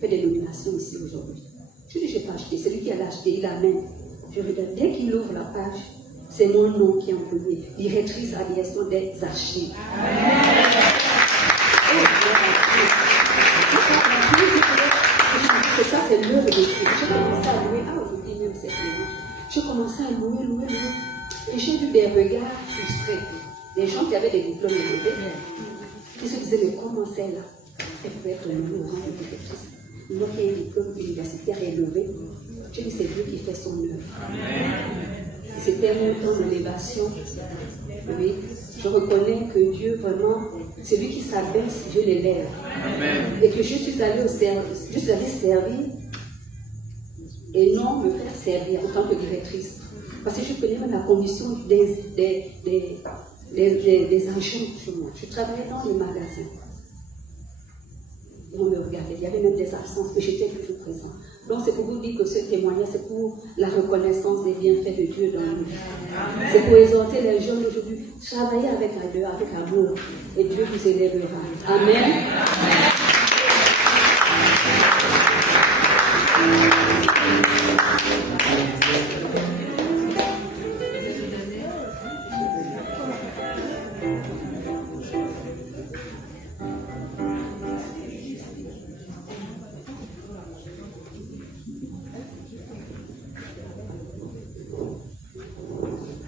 fait des nominations ici aujourd'hui. Je dis, je n'ai pas acheté. Celui qui a acheté, il amène. Je regarde, dès qu'il ouvre la page, c'est mon nom qui est en premier. Directrice à direction des archives. C'est ça, c'est l'œuvre de Dieu. J'ai commencé à louer, aujourd'hui même cette nuit. J'ai commencé à louer. Et j'ai vu des regards frustrés. Des gens qui avaient des diplômes élevés. Qui se disaient, mais comment celle-là, elle pouvait être nommée au rang de directrice? Moi qui ai un diplôme universitaire élevé, je dis, c'est Dieu qui fait son œuvre. C'était un temps d'élévation. Oui, je reconnais que Dieu, vraiment, c'est lui qui s'abaisse, Dieu l'élève. Et que je suis allée au service, je suis allée servir et non me faire servir en tant que directrice. Parce que je connais même la condition des agents chez moi. Je travaillais dans les magasins. On me regardait, il y avait même des absences, mais j'étais toujours présent. Donc c'est pour vous dire que ce témoignage, c'est pour la reconnaissance des bienfaits de Dieu dans nous. C'est pour exhorter les jeunes d'aujourd'hui, travailler avec ardeur, avec amour, et Dieu vous élèvera. Amen.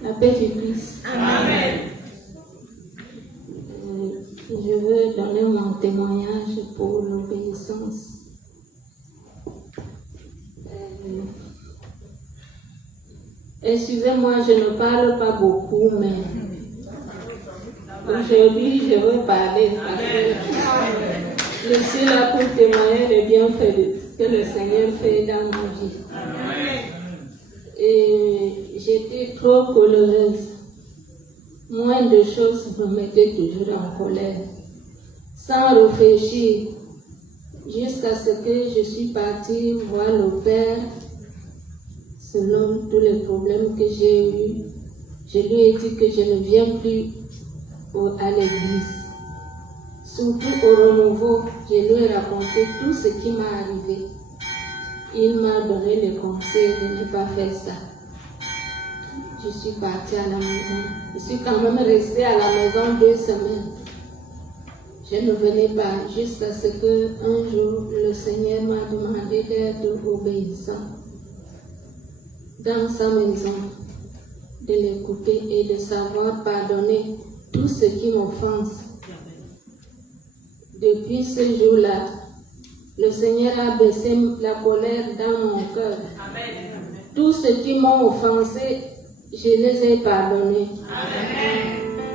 La paix du Christ. Amen. Je veux donner mon témoignage pour l'obéissance. Excusez-moi, je ne parle pas beaucoup, mais aujourd'hui, je veux parler parce que je suis là pour témoigner les bienfaits que le Seigneur fait dans ma vie. Et j'étais trop colérique. Moins de choses me mettaient toujours en colère. Sans réfléchir, jusqu'à ce que je suis partie voir le Père. Selon tous les problèmes que j'ai eus, je lui ai dit que je ne viens plus à l'église. Surtout au renouveau, je lui ai raconté tout ce qui m'est arrivé. Il m'a donné le conseil de ne pas faire ça. Je suis partie à la maison. Je suis quand même restée à la maison 2 semaines. Je ne venais pas jusqu'à ce qu'un jour, le Seigneur m'a demandé d'être obéissant dans sa maison, de l'écouter et de savoir pardonner tout ce qui m'offense. Depuis ce jour-là, le Seigneur a baissé la colère dans mon cœur. Tous ceux qui m'ont offensé, je les ai pardonnés.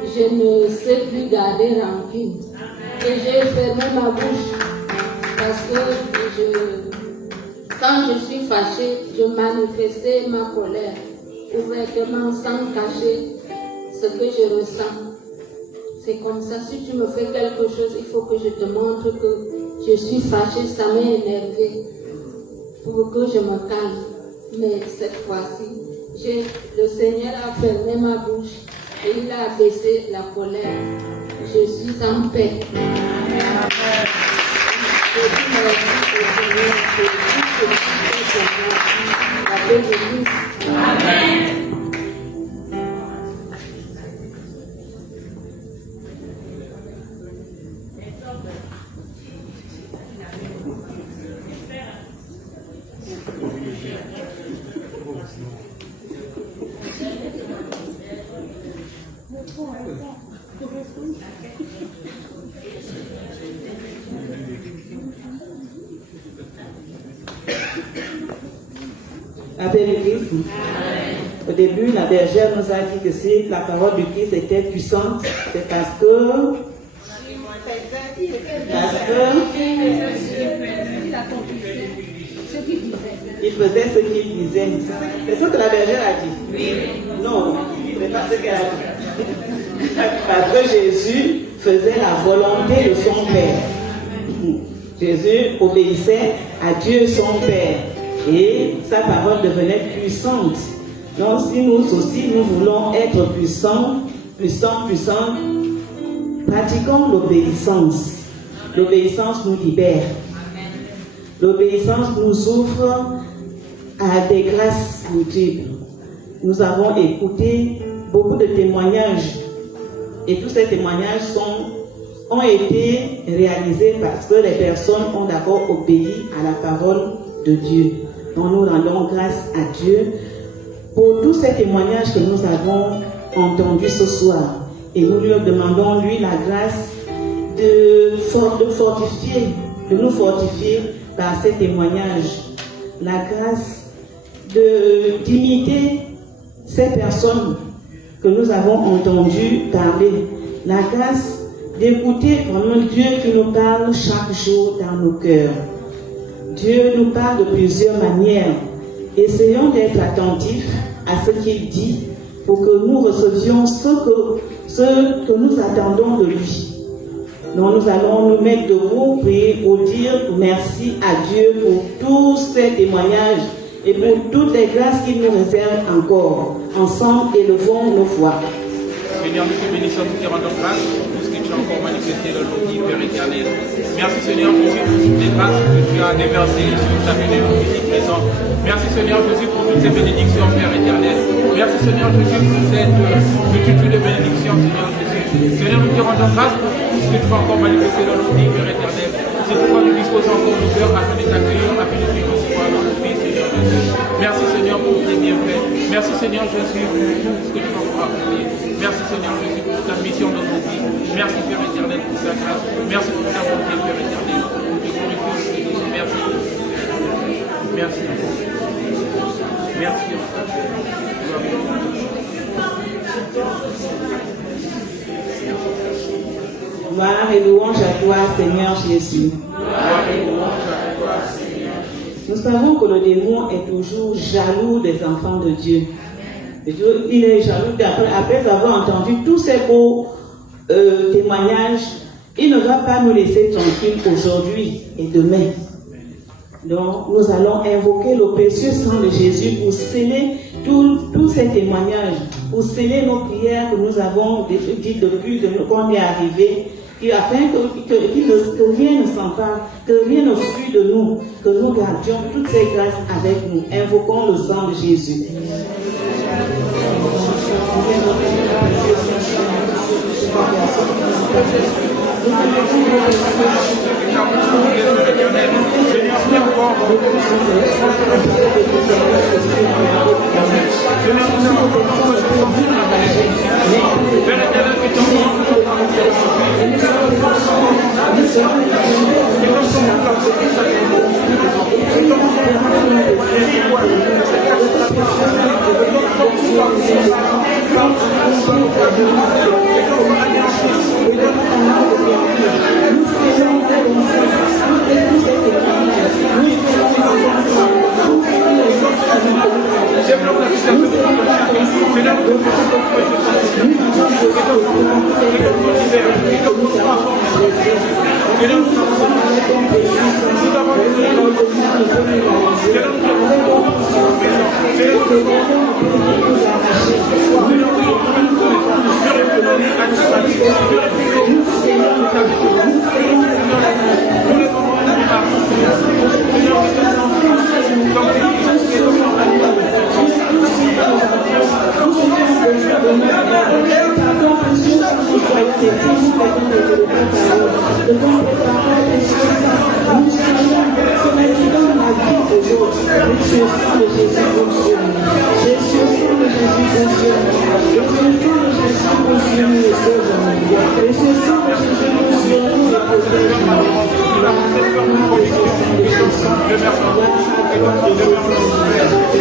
Je ne sais plus garder rancune. Et j'ai fermé ma bouche parce que quand je suis fâchée, je manifestais ma colère ouvertement sans cacher ce que je ressens. C'est comme ça, si tu me fais quelque chose, il faut que je te montre que je suis fâchée, ça m'a énervée pour que je me calme. Mais cette fois-ci, le Seigneur a fermé ma bouche et il a baissé la colère. Je suis en paix. Je dis merci au Seigneur pour tout ce qu'il fait pour moi. La paix de Christ. Amen. La paix du Christ. Au début, la bergère nous a dit que si la parole du Christ était puissante, c'est parce que il faisait ce qu'il disait. C'est ce que la bergère a dit. Oui. Non, c'est pas ce qu'elle a dit. Parce que Jésus faisait la volonté de son Père. Jésus obéissait à Dieu son Père. Et sa parole devenait puissante. Donc si nous aussi nous voulons être puissants, pratiquons l'obéissance. L'obéissance nous libère. L'obéissance nous ouvre à des grâces multiples. Nous avons écouté beaucoup de témoignages et tous ces témoignages ont été réalisés parce que les personnes ont d'abord obéi à la parole de Dieu. Donc nous rendons grâce à Dieu pour tous ces témoignages que nous avons entendus ce soir. Et nous lui demandons, lui, la grâce de nous fortifier par ces témoignages. La grâce d'imiter ces personnes que nous avons entendues parler. La grâce d'écouter vraiment Dieu qui nous parle chaque jour dans nos cœurs. Dieu nous parle de plusieurs manières. Essayons d'être attentifs à ce qu'il dit pour que nous recevions ce que nous attendons de lui. Donc nous allons nous mettre debout, prier pour dire merci à Dieu pour tous ces témoignages et pour toutes les grâces qu'il nous réserve encore. Ensemble, élevons nos voix. Seigneur, nous te bénissons, nous te rendons grâce pour tout ce que tu as encore manifesté dans nos vies, Père éternel. Merci Seigneur Jésus pour toutes les grâces que tu as déversées sur chacun de nos ici présents. Merci Seigneur Jésus pour toutes ces bénédictions, Père éternel. Merci Seigneur Jésus pour cette multitude de bénédictions, Seigneur Jésus. Seigneur, nous te rendons grâce pour tout ce que tu as encore manifesté dans nos vies, Père éternel. C'est pourquoi nous disposons encore nos cœurs afin de t'accueillir, afin de vivre ce soir dans nos vies, Seigneur Jésus. Merci Seigneur pour tes bienfaits. Merci Seigneur Jésus pour tout ce que tu as encore accompli. Merci Seigneur Jésus pour ta mission dans nos vies. Merci Père éternel pour ta grâce. Merci pour ta bonté, Père éternel. Nous te glorifions, nous te disons merci. Merci. Merci. Gloire et louange à toi, Seigneur Jésus. Gloire et louange à toi, Seigneur. Nous savons que le démon est toujours jaloux des enfants de Dieu. Il est jaloux après avoir entendu tous ces beaux témoignages. Il ne va pas nous laisser tranquilles aujourd'hui et demain. Donc, nous allons invoquer le précieux sang de Jésus pour sceller tous ces témoignages, pour sceller nos prières que nous avons dites depuis qu'on est arrivé, afin que rien ne s'empare, que rien ne fuit de nous, que nous gardions toutes ces grâces avec nous. Invoquons le sang de Jésus.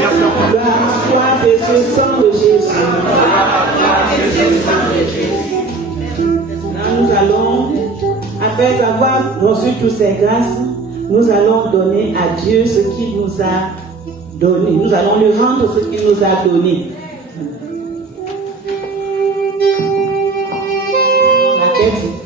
Merci. précieux sang de Jésus. Maintenant, nous allons, après avoir reçu toutes ces grâces, nous allons donner à Dieu ce qu'il nous a donné. Nous allons lui rendre ce qu'il nous a donné. La tête.